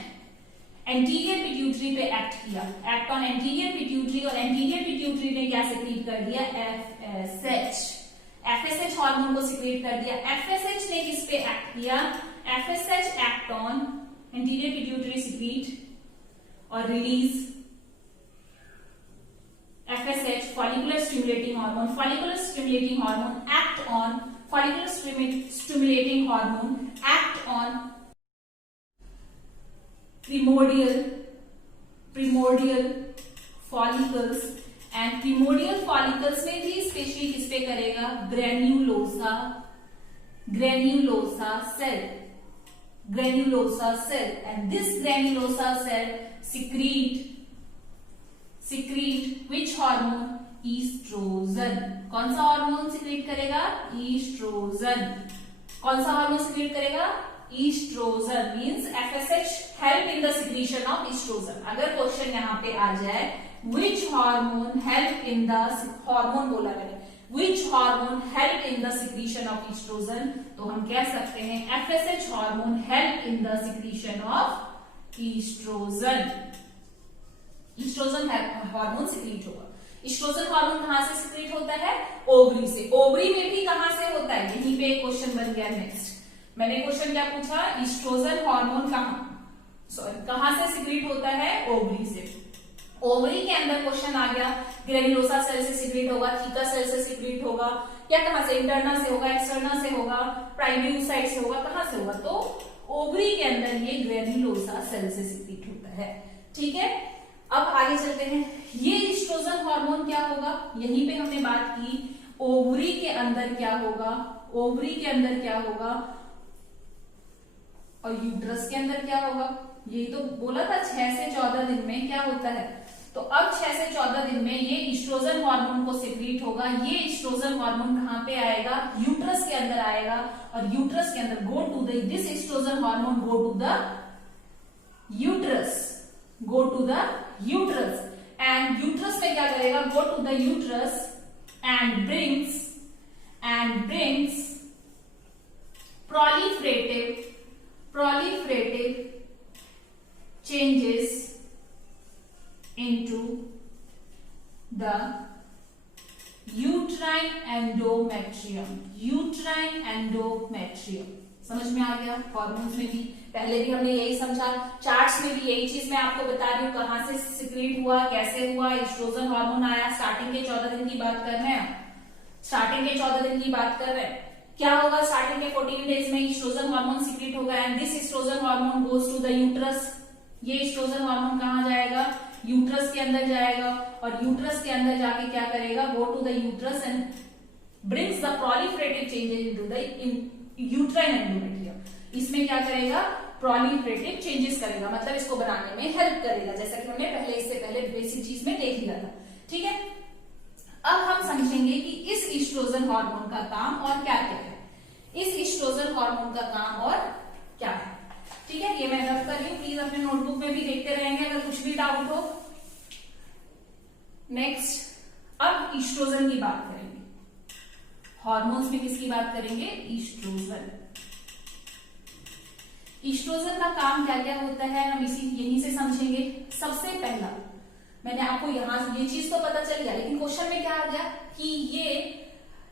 Anterior pituitary पे एक्ट किया, एक्ट ऑन एंटीरियर पिट्यूटरी। और एंटीरियर पिट्यूटरी ने क्या सिक्रीट कर दिया, FSH हार्मोन को सिक्रीट कर दिया। FSH ने किस पे एक्ट किया, FSH act on anterior pituitary secrete और release FSH follicular stimulating hormone. Follicular stimulating hormone act on follicular stimulating hormone act on primordial follicles, and primordial follicles में भी स्पेशली किस पे करेगा, granulosa cell, and this granulosa cell secrete which hormone? Estrogen. कौन सा hormone secrete करेगा? Estrogen. कौन सा हार्मोन सिक्रीट करेगा? Estrogen. Means FSH help in the secretion of estrogen. अगर क्वेश्चन यहाँ पे आ जाए which hormone help in the, hormone बोला मैंने, which hormone help in the secretion of estrogen, तो हम कह सकते हैं FSH hormone help in the secretion of estrogen. Estrogen hormone secrete होगा। ईस्ट्रोजन हार्मोन कहां से सिक्रीट होता है? ओवरी से। ओवरी में भी कहां से होता है? यहीं पे क्वेश्चन बन गया नेक्स्ट। मैंने क्वेश्चन क्या पूछा? ईस्ट्रोजन हार्मोन कहां से सिक्रीट होता है? ओवरी से। ओवरी के अंदर क्वेश्चन आ गया, ग्रेन्युलोसा सेल से सिक्रीट होगा, थीका सेल से सिक्रीट होगा, या कहां से? इंटरनल से होगा, एक्सटर्नल से होगा, प्राइमरी साइड से होगा, कहां से होगा? तो ओवरी के अंदर ये ग्रेन्युलोसा सेल से सिक्रीट होता है। ठीक है, अब आगे चलते हैं। ये ईस्ट्रोजन हार्मोन क्या होगा? यहीं पे हमने बात की ओवरी के अंदर क्या होगा, ओवरी के अंदर क्या होगा और यूट्रस के अंदर क्या होगा। यही तो बोला था 6 से 14 दिन में क्या होता है। तो अब 6 से 14 दिन में ये ईस्ट्रोजन हार्मोन को सिक्रीट होगा। ये ईस्ट्रोजन हार्मोन कहां पे आएगा? यूट्रस के अंदर आएगा, और यूट्रस के अंदर go to the, this estrogen hormone go to the uterus, go to the uterus, and uterus में क्या करेगा? Go to the uterus and brings proliferative changes into the uterine endometrium। uterine endometrium समझ में आ गया? Hormones में भी पहले भी हमने यही समझा, चार्ट्स में भी यही चीज मैं आपको बता रही हूँ, कहां से सिक्रीट हुआ, कैसे हुआ। ईस्ट्रोजन हार्मोन आया, स्टार्टिंग के 14 दिन की बात कर रहे हैं, स्टार्टिंग के 14 दिन की बात कर रहे हैं। क्या होगा? स्टार्टिंग के 14 डेज में ईस्ट्रोजन हार्मोन सिक्रीट होगा, and this estrogen hormone goes to the uterus. ये ईस्ट्रोजन हार्मोन कहां जाएगा? यूट्रस के अंदर जाएगा, और यूट्रस के अंदर जाके क्या करेगा? Go to the uterus and brings the proliferative changes into the uterine endometrium. इसमें क्या करेगा? proliferative changes करेगा, मतलब इसको बनाने में हेल्प करेगा, जैसा कि हमने पहले, इससे पहले बेसिक चीज में देख लिया था। ठीक है, अब हम समझेंगे कि इस ईस्ट्रोजन हार्मोन का काम और क्या क्या है। इस ईस्ट्रोजन हार्मोन का काम और क्या है? ठीक है, ये मैं रख कर रही हूं, प्लीज अपने नोटबुक में भी देखते रहेंगे अगर कुछ भी डाउट हो। नेक्स्ट, अब ईस्ट्रोजन की बात करेंगे। हार्मोन्स में किसकी बात करेंगे? ईस्ट्रोजन। ईस्ट्रोजन का काम क्या क्या होता है हम यहीं से समझेंगे। सबसे पहला, मैंने आपको यहां ये चीज तो पता चल गया, लेकिन क्वेश्चन में क्या आ गया कि ये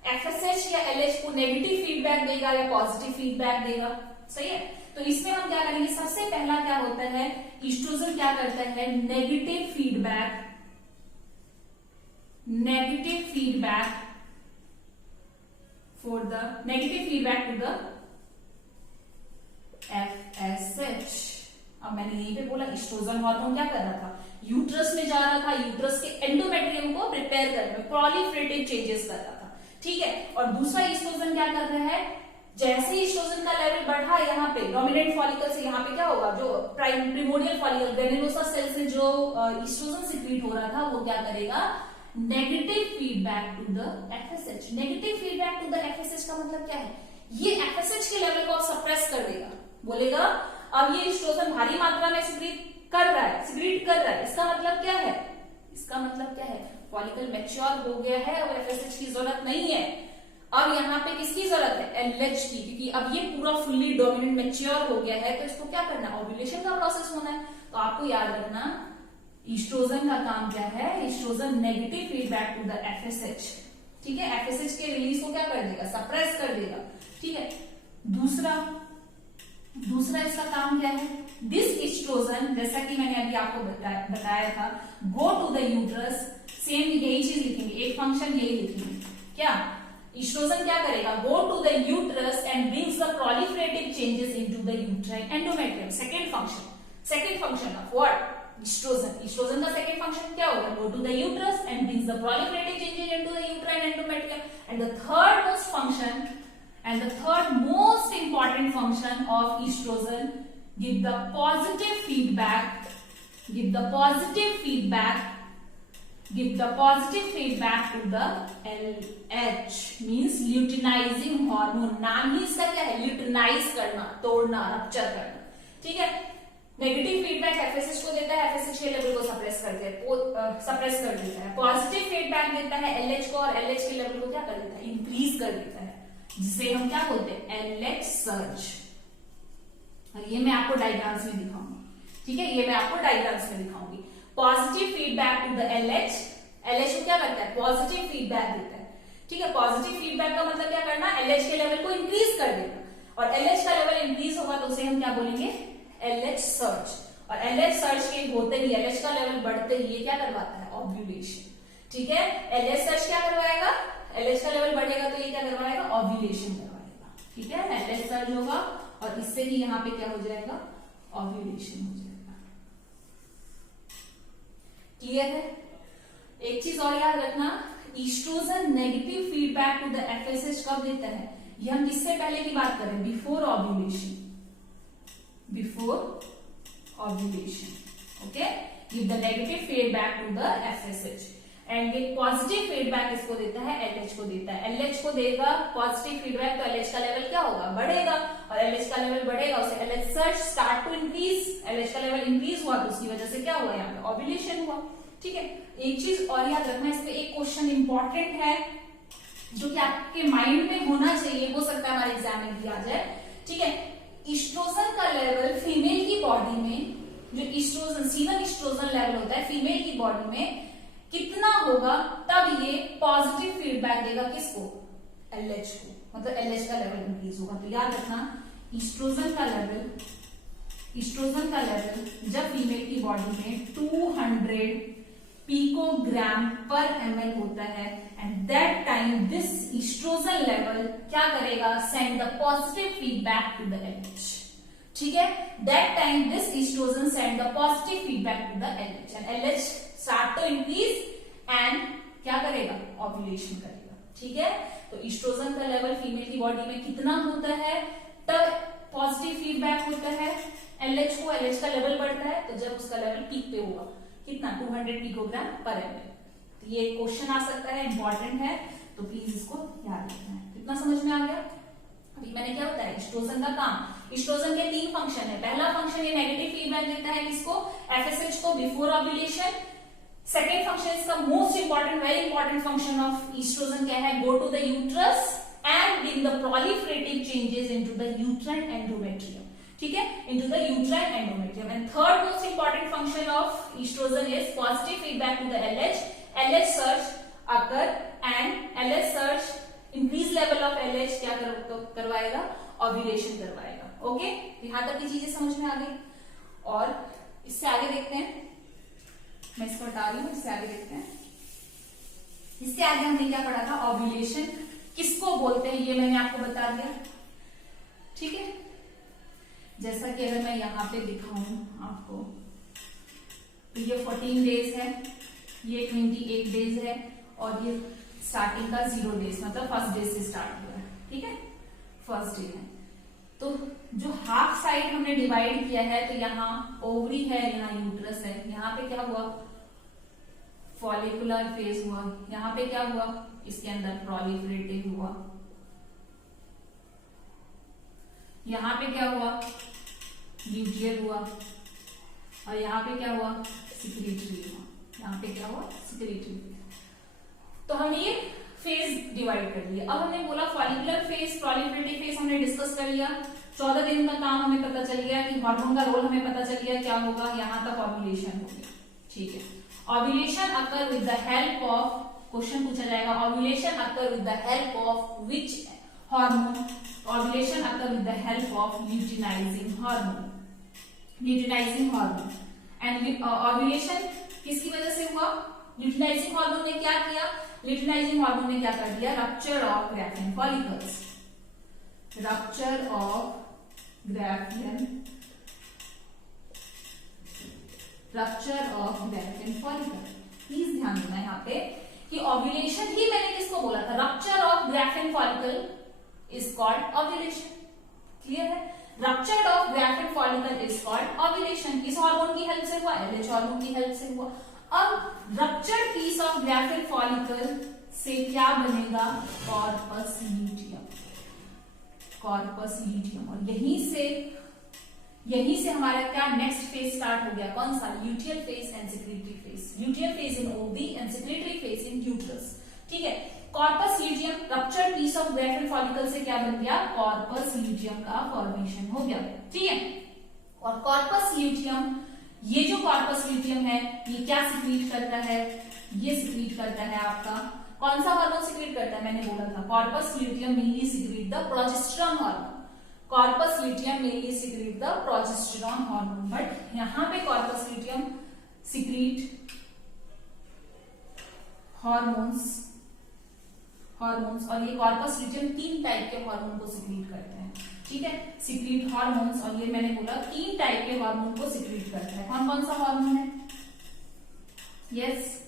एफएसएच या एलएच को नेगेटिव फीडबैक देगा या पॉजिटिव फीडबैक देगा। सही है, तो इसमें हम क्या करेंगे? सबसे पहला क्या होता है? ईस्ट्रोजन क्या करता है? Negative feedback to the FSH। अब मैंने यहीं पे बोला ईस्ट्रोजन हार्मोन क्या कर रहा था? यूट्रस में जा रहा था, यूट्रस के एंडोमेट्रियम को प्रिपेयर करने में proliferative changes कर रहा था। ठीक है, और दूसरा ईस्ट्रोजन क्या कर रहा है? जैसे ईस्ट्रोजन का लेवल बढ़ा यहाँ पे डोमिनेंट फॉलिकल से, यहाँ पे क्या होगा? जो प्रिमोर्डियल फॉलिकल ग्रेन्युलोसा सेल से जो ईस्ट्रोजन सिक्रीट हो रहा था, वो क्या करेगा? Negative feedback to the FSH. Negative feedback to the FSH का मतलब क्या है? ये एफएसएच के लेवल को सप्रेस कर देगा, बोलेगा अब ये ईस्ट्रोजन भारी मात्रा में सिक्रीट कर रहा है। इसका मतलब क्या है? इसका मतलब क्या है? फॉलिकल मैच्योर हो गया है, अब एफएसएच की जरूरत नहीं है। अब यहाँ पे किसकी जरूरत है? एलएच की, क्योंकि अब ये पूरा फुल्ली डोमिनेंट मैच्योर हो गया है, तो इसको क्या करना है? ओव्यूलेशन का प्रोसेस होना है। तो आपको याद रखना ईस्ट्रोजन का काम क्या है? Estrogen negative feedback to the FSH. ठीक है, एफएसएच के रिलीज को क्या कर देगा? सप्रेस कर देगा। ठीक है, दूसरा इसका काम क्या है? दिस ईस्ट्रोजन, जैसा कि मैंने अभी आपको बताया था, go to the uterus. Same यही चीज लिखेंगे, एक फंक्शन यही लिखेंगे। क्या ईस्ट्रोजन क्या करेगा? Go to the uterus and brings the proliferative changes into the uterine endometrium। Second function of what? Estrogen का सेकेंड फंक्शन क्या होगा? Go to the uterus and brings the proliferative changes into the uterine endometrium। And the third most important function of estrogen, give the positive feedback give the positive feedback to the LH means luteinizing hormone। नाम ही इसका क्या है, ल्यूटिनाइज करना, तोड़ना, rupture करना, ठीक है। Negative feedback FSH को देता है, एफएसएच के लेवल को सप्रेस कर देता है। पॉजिटिव फीडबैक देता है एलएच को, और एलएच के लेवल को क्या कर देता है, इंक्रीज कर देता है, जिसे हम क्या बोलते हैं, एलएच सर्ज। और ये मैं आपको डायग्राम्स में दिखाऊंगी, ठीक है, ये मैं आपको डायग्राम्स में दिखाऊंगी। Positive feedback to the LH, LH को क्या करता है, पॉजिटिव फीडबैक देता है, ठीक है। पॉजिटिव फीडबैक का मतलब क्या करना, एलएच के लेवल को इंक्रीज कर देना, और एलएच का लेवल इंक्रीज होगा तो उसे हम क्या बोलेंगे, एलएच सर्ज। और एलएच सर्ज के होते ही, एलएच का लेवल बढ़ते ही ये क्या करवाता है, ओव्यूलेशन, ठीक है। एलएच सर्ज क्या करवाएगा, एलएच का लेवल बढ़ेगा तो ये क्या करवाएगा, ओव्यूलेशन करवाएगा, ठीक है। एलएच सर्ज होगा और इससे ही यहाँ पे क्या हो जाएगा, ओव्यूलेशन हो जाएगा। क्लियर है। एक चीज और याद रखना, estrogen negative feedback to the FSH कब देता है, ये हम किससे पहले की बात करें, before ovulation, before ovulation, okay. Give the negative feedback to the FSH and give positive feedback इसको देता है, एलएच को देता है। एलएच को देगा पॉजिटिव फीडबैक तो एलएच का लेवल क्या होगा, बढ़ेगा, और एलएच का लेवल बढ़ेगा उसे LH surge start to increase, LH का लेवल इंक्रीज हुआ तो उसकी वजह से क्या हुआ, यहाँ पे ओव्यूलेशन हुआ, ठीक है। एक चीज और याद रखना, इस पे एक क्वेश्चन इंपॉर्टेंट है जो कि आपके माइंड में होना चाहिए, हो सकता है हमारे एग्जाम में भी आ जाए, ठीक है। ईस्ट्रोजन का लेवल फीमेल की बॉडी में, जो ईस्ट्रोजन सीरम ईस्ट्रोजन लेवल होता है फीमेल की बॉडी में कितना होगा, तब ये पॉजिटिव फीडबैक देगा किसको, एलएच को, मतलब एलएच का लेवल इंक्रीज होगा। तो याद रखना, ईस्ट्रोजन का लेवल जब फीमेल की बॉडी में 200 पिकोग्राम पर ml होता है, and that time this estrogen level क्या करेगा, send the positive feedback to the LH, ठीक है। That time this estrogen send the positive feedback to the LH and LH start to increase and क्या करेगा, ovulation करेगा, ठीक है। तो ईस्ट्रोजन का लेवल फीमेल की बॉडी में कितना होता है, तब पॉजिटिव फीडबैक होता है एलएच को, एलएच का लेवल बढ़ता है तो जब उसका लेवल पीक पे होगा, कितना, 200 पिकोग्राम पर ml। तो ये क्वेश्चन आ सकता है, इंपॉर्टेंट है, तो प्लीज इसको याद रखना है। कितना समझ में आ गया। अभी मैंने क्या बताया, ईस्ट्रोजन का काम, ईस्ट्रोजन के 3 फंक्शन है। पहला फंक्शन ये नेगेटिव फीडबैक देता है किसको, एफएसएच को, बिफोर ओव्यूलेशन। सेकेंड फंक्शन इसका most important, very important function of estrogen क्या है, go to the uterus and bring the proliferative changes into the uterine endometrium, ठीक है, into the uterine endometrium। And third most important function of estrogen is positive feedback to the LH surge occur and LH surge increase level of LH क्या करवाएगा, ovulation करवाएगा, okay. यहाँ तक की चीजें समझ में आ गई। और इससे आगे देखते हैं, मैं इसको हटा रही हूँ, इससे आगे देखते हैं। इससे आगे हमने क्या पढ़ा था, ओव्यूलेशन किसको बोलते हैं ये मैंने आपको बता दिया, ठीक है। जैसा कि अगर मैं यहाँ पे दिखाऊं आपको, तो ये 14 डेज है, ये 28 डेज है, और ये स्टार्टिंग का 0 डेज, मतलब फर्स्ट डे से स्टार्ट हुआ है, ठीक है, फर्स्ट डे है। तो जो हाफ साइड हमने डिवाइड किया है, तो यहाँ ओवरी है, यहाँ यूट्रस है, यहाँ पे क्या हुआ, फॉलिकुलर फेज हुआ, यहाँ पे क्या हुआ, इसके अंदर प्रोलिफरेटिव हुआ, यहाँ पे क्या हुआ, ल्यूटियल हुआ, और यहाँ पे क्या हुआ, सिक्रीटरी हुआ, यहाँ पे क्या हुआ, सिक्रीटरी। तो हमने ये फेज डिवाइड कर लिया। अब हमने बोला फॉलिकुलर फेज, प्रोलिफरेटिव फेज हमने डिस्कस कर लिया। 14 दिन का काम हमें पता चल गया कि हार्मोन का रोल हमें पता चल गया क्या होगा, यहाँ तक ओव्यूलेशन हो गया, ठीक है। Ovulation occur with the help of, question पूछा जाएगा, ovulation occur with the help of which hormone, ovulation occur with the help of luteinizing hormone, luteinizing hormone. And ovulation किसकी वजह से हुआ, ल्यूटिनाइजिंग हार्मोन ने क्या किया, ल्यूटिनाइजिंग हार्मोन ने क्या कर दिया, rupture of Graafian follicles, rupture of Graafian, rupture of Graafian follicle. Please ध्यान देना यहाँ पे कि ओव्यूलेशन ही मैंने किसको बोला था, rupture of Graafian follicle is called ovulation, clear है। Rupture of Graafian follicle is called ovulation. किस हार्मोन की हेल्प से हुआ, एलएच हार्मोन की हेल्प से हुआ। अब ruptured piece of graphic follicle से क्या बनेगा? Corpus luteum. कॉर्पस ल्यूटियम, और यहीं से हमारा क्या नेक्स्ट फेज स्टार्ट हो गया? कौन सा? Luteal phase and secretory phase. Luteal phase in ovary and secretory phase in uterus. ठीक है, corpus luteum ruptured piece of graphic follicle से क्या बन गया? कॉर्पस ल्यूटियम का फॉर्मेशन हो गया। ठीक है, और कॉर्पस ल्यूटियम, ये जो कॉर्पस ल्यूटियम है ये क्या सिक्रीट करता है? ये सिक्रीट करता है आपका कौन सा हार्मोन सिक्रीट करता है? मैंने बोला था corpus luteum mainly secrete the progesterone hormone. Corpus luteum mainly secrete the progesterone hormone, but यहाँ पे कॉर्पस ल्यूटियम सिक्रीट हार्मोन्स, और ये कॉर्पस ल्यूटियम 3 टाइप के हार्मोन को सिक्रीट करते हैं। ठीक है, सिक्रीट हार्मोन्स, और ये मैंने बोला 3 टाइप के हार्मोन को सिक्रीट करता है। कौन कौन सा हार्मोन है? यस,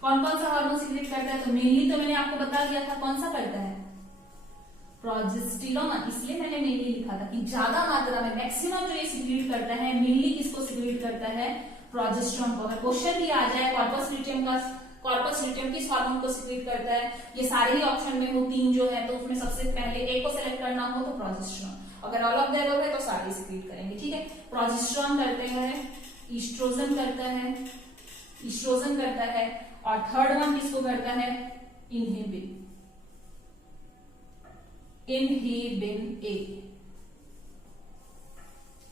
कौन कौन सा हार्मोन सिक्रीट करता है? तो मेनली तो मैंने आपको बता दिया था कौन सा करता है? प्रोजेस्टेरॉन। इसलिए मैंने मेनली लिखा था कि ज्यादा मात्रा में मैक्सिमम जो ये सिक्रीट करता है, मेनली किसको सिक्रीट करता है? प्रोजेस्टेरॉन को। अगर क्वेश्चन भी आ जाए कॉर्पस ल्यूटियम किस हार्मोन को सिक्रीट करता है, ये सारे ही ऑप्शन में हो 3 जो है, तो उसमें सबसे पहले एक को सेलेक्ट करना हो तो प्रोजेस्टेरॉन। अगर ऑल ऑफ द अबव है तो सारे सिक्रीट करेंगे। ठीक है, प्रोजेस्टेरॉन करते हैं, ईस्ट्रोजन करता है, और थर्ड वन किसको करता है? Inhibin A.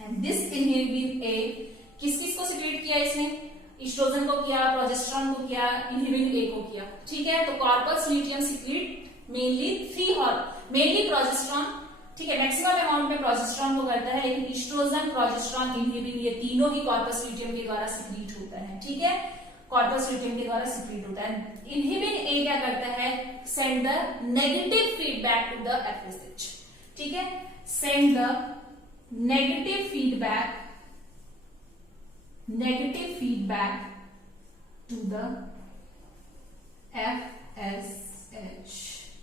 And this inhibin A किस को सिक्रीट किया इसने? ईस्ट्रोजन को किया, प्रोजेस्टेरॉन को किया, इनहिबिन ए को किया। ठीक है, तो corpus luteum secrete mainly progesterone. ठीक है, मैक्सिमम अमाउंट में प्रोजेस्टेरॉन को करता है, लेकिन ईस्ट्रोजन, प्रोजेस्टेरॉन, इनहिबिन ये तीनों ही कॉर्पस ल्यूटियम के द्वारा सिक्रीट होता है। ठीक है, कॉर्पस ल्यूटियम के द्वारा सिक्रीट होता है। इनहिबिन ए क्या करता है? Send the negative feedback to the FSH. ठीक है, send the negative feedback to the FSH.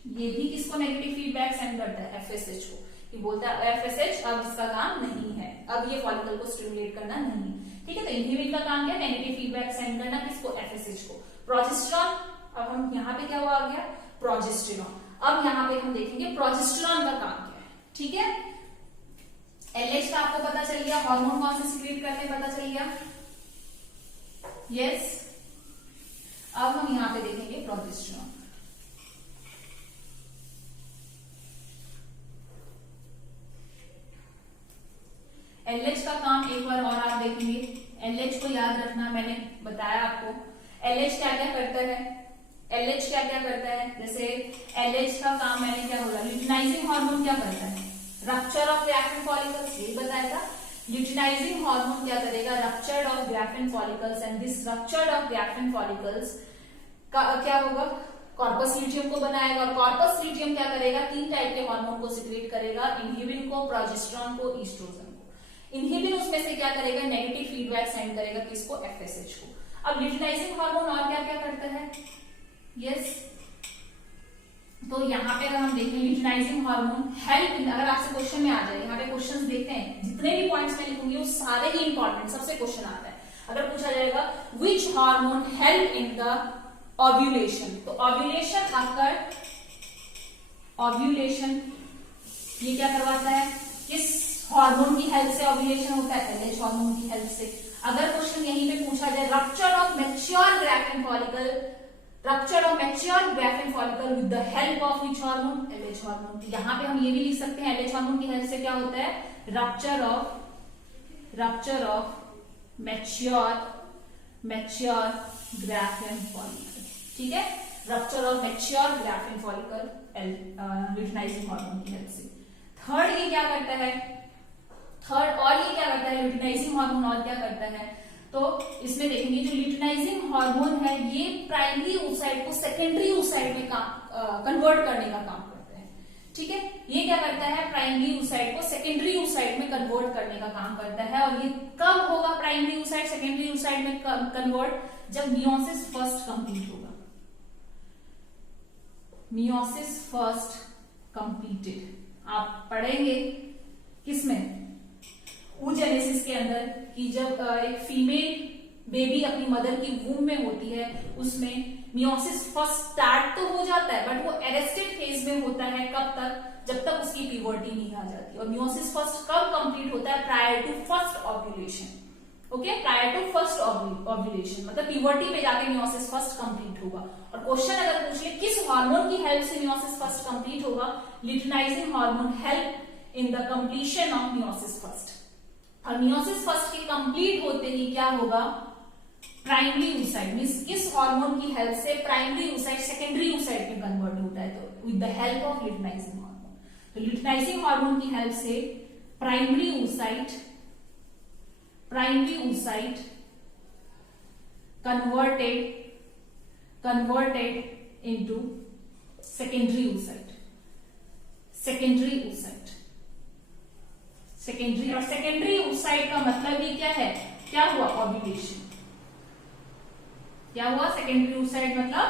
ये भी किसको नेगेटिव फीडबैक सेंड करता है? एफएसएच को। ये बोलता है एफएसएच अब इसका काम नहीं है, अब ये फॉलिकल को स्टिमुलेट करना नहीं। ठीक है, तो इनहिबिन का काम क्या? नेगेटिव फीडबैक सेंड करना, किसको? एफएसएच को। प्रोजेस्टेरॉन, अब हम यहाँ पे क्या हुआ आ गया? प्रोजेस्टेरॉन। अब यहाँ पे हम देखेंगे प्रोजेस्टेरॉन का काम क्या है। ठीक है, एलएच का आपको पता चल गया, हार्मोन कौन से सिक्रीट करते हैं पता चल गया। यस, अब हम यहाँ पे देखेंगे प्रोजेस्टेरॉन। एलएच का काम एक बार और आप देखेंगे। एलएच को याद रखना, मैंने बताया आपको एलएच क्या क्या करता है। जैसे एलएच का काम मैंने क्या बोला? ल्यूटिनाइजिंग हार्मोन क्या करता है? रप्चर ऑफ ग्राफिन फॉलिकल्स, ये बताया था। ल्यूटिनाइजिंग हार्मोन क्या करेगा? Ruptured of graphene follicles, and this ruptured of graphene follicles का क्या होगा? कॉर्पस ल्यूटियम को बनाएगा, और कॉर्पस ल्यूटियम क्या करेगा? 3 टाइप के हार्मोन को सिक्रीट करेगा, इनहिबिन को, प्रोजेस्टेरॉन को, ईस्ट्रोजन को। इनहिबिन उसमें से क्या करेगा? नेगेटिव फीडबैक सेंड करेगा, किसको? एफएसएच को। अब ल्यूटिनाइजिंग हार्मोन और क्या क्या करता है? यस, तो यहाँ पे अगर हम देखें ल्यूटिनाइजिंग हार्मोन हेल्प, अगर आपसे क्वेश्चन में आ जाए, यहाँ पे क्वेश्चंस देखते हैं, जितने भी पॉइंट्स मैं लिखूंगी वो सारे ही इंपॉर्टेंट, सबसे क्वेश्चन आता है। अगर पूछा जाएगा विच hormone help in the ovulation, तो ओव्यूलेशन ये क्या करवाता है? किस हार्मोन की हेल्प से ओव्यूलेशन होता है? एलएच हार्मोन की हेल्प से। अगर क्वेश्चन यहीं पे पूछा जाए rupture of mature graphene follicle with the help of which hormone? LH hormone. यहाँ पे हम ये भी लिख सकते हैं एलएच हार्मोन की हेल्प से क्या होता है? Rupture of mature graphene follicle. ठीक है, rupture of mature graphene follicle luteinizing hormone की हेल्प से। थर्ड ये क्या करता है? ल्यूटिनाइजिंग हार्मोन और क्या करता है? तो इसमें देखेंगे जो ल्यूटिनाइजिंग हार्मोन है ये प्राइमरी oocyte को सेकेंडरी oocyte में कन्वर्ट करने का काम करता है। ठीक है, ये क्या करता है? प्राइमरी oocyte को सेकेंडरी oocyte में कन्वर्ट करने का काम करता है। और ये कब होगा प्राइमरी oocyte सेकेंडरी oocyte में कन्वर्ट? जब मियोसिस फर्स्ट कंप्लीट होगा। मियोसिस फर्स्ट कंप्लीटेड आप पढ़ेंगे किसमें? oogenesis के अंदर, कि जब एक फीमेल बेबी अपनी मदर की वूम में होती है उसमें मियोसिस फर्स्ट स्टार्ट तो हो जाता है, बट वो अरेस्टेड फेज में होता है कब तक, जब तक उसकी प्यूबर्टी नहीं आ जाती। और मियोसिस फर्स्ट कब कंप्लीट होता है, prior to first ovulation. Okay, prior to first ovulation मतलब प्यूबर्टी पे जाके मियोसिस फर्स्ट कंप्लीट होगा। और क्वेश्चन अगर पूछ ले किस हार्मोन की हेल्प से मियोसिस फर्स्ट कंप्लीट होगा, luteinizing hormone help in the completion of meiosis first. और मियोसिस फर्स्ट के कंप्लीट होते ही क्या होगा, प्राइमरी oocyte मींस किस हार्मोन की हेल्प से प्राइमरी oocyte सेकेंडरी oocyte में कन्वर्ट होता है, तो with the help of luteinizing hormone. तो ल्यूटिनाइजिंग हार्मोन की हेल्प से primary oocyte converted into secondary oocyte, secondary. और सेकेंडरी oocyte का मतलब ही क्या है, क्या हुआ, ओव्यूलेशन। क्या हुआ, सेकेंडरी oocyte मतलब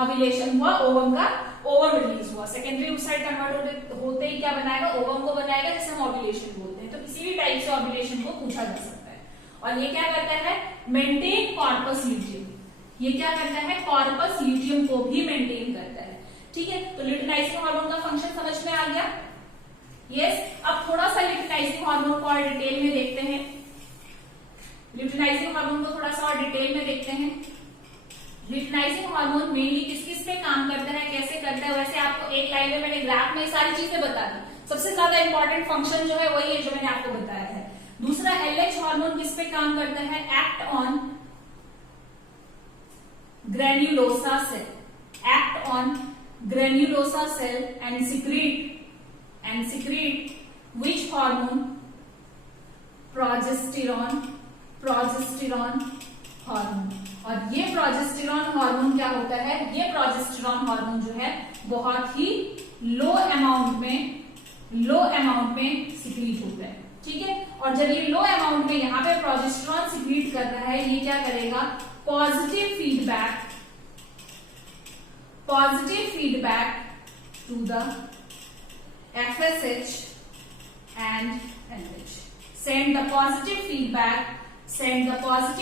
ओव्यूलेशन हुआ, ओवम का ओवम रिलीज हुआ। सेकेंडरी oocyte कन्वर्ट होते ही क्या बनाएगा, ओवम को बनाएगा, जिसे हम ओव्यूलेशन बोलते हैं। तो किसी भी टाइप से ओव्यूलेशन को पूछा जा सकता है। और ये क्या करता है, मेंटेन कॉर्पस ल्यूटियम। ये क्या करता है, कॉर्पस ल्यूटियम को भी मेंटेन करता है। ठीक है, तो ल्यूटिनाइजिंग हार्मोन का फंक्शन समझ में आ गया। यस, अब थोड़ा सा ल्यूटिनाइजिंग हार्मोन को और डिटेल में देखते हैं। ल्यूटिनाइजिंग हार्मोन को थोड़ा सा और डिटेल में देखते हैं। ल्यूटिनाइजिंग हार्मोन मेनली किस किस पे काम करता है, कैसे करता है, वैसे आपको एक लाइन में मैंने ग्राफ में सारी चीजें बता दी। सबसे ज्यादा इंपॉर्टेंट फंक्शन जो है वही है जो मैंने आपको बताया है। दूसरा, एलएच हार्मोन किस पे काम करता है, act on granulosa cell, act on granulosa cell and secrete which hormone, progesterone hormone. और ये प्रोजेस्टेरॉन हार्मोन क्या होता है, ये प्रोजेस्टेरॉन हार्मोन जो है बहुत ही लो अमाउंट में सिक्रीट होता है। ठीक है, और जब ये लो अमाउंट में यहाँ पे प्रोजेस्टेरॉन सिक्रीट कर रहा है, ये क्या करेगा, positive feedback to the FSH and LH. Send the positive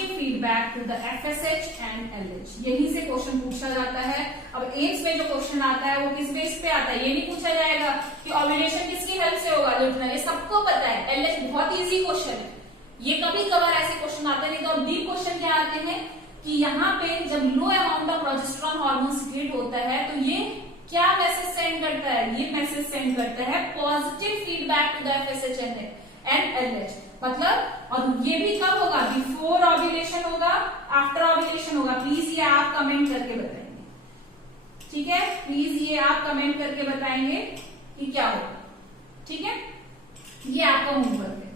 feedback to the FSH and LH. यहीं से क्वेश्चन पूछा जाता है। अब एम्स में जो क्वेश्चन आता है वो किस बेस पे आता है, ये नहीं पूछा जाएगा कि ओव्यूलेशन किसकी हेल्प से होगा, ल्यूटिनाइजिंग, ये सबको पता है। LH बहुत इजी क्वेश्चन है, ये कभी कभार ऐसे क्वेश्चन आते हैं। नहीं तो अब डीप क्वेश्चन क्या आते हैं कि यहाँ पे जब लो amount of progesterone hormone secrete होता है तो ये क्या मैसेज सेंड करता है, ये मैसेज सेंड करता है positive feedback to the FSH and LH। मतलब, और ये भी कब होगा, बिफोर ओव्यूलेशन होगा, आफ्टर ओव्यूलेशन होगा। प्लीज ये आप कमेंट करके बताएंगे। ठीक है, प्लीज ये आप कमेंट करके बताएंगे कि क्या होगा। ठीक है, ये आपका होमवर्क है।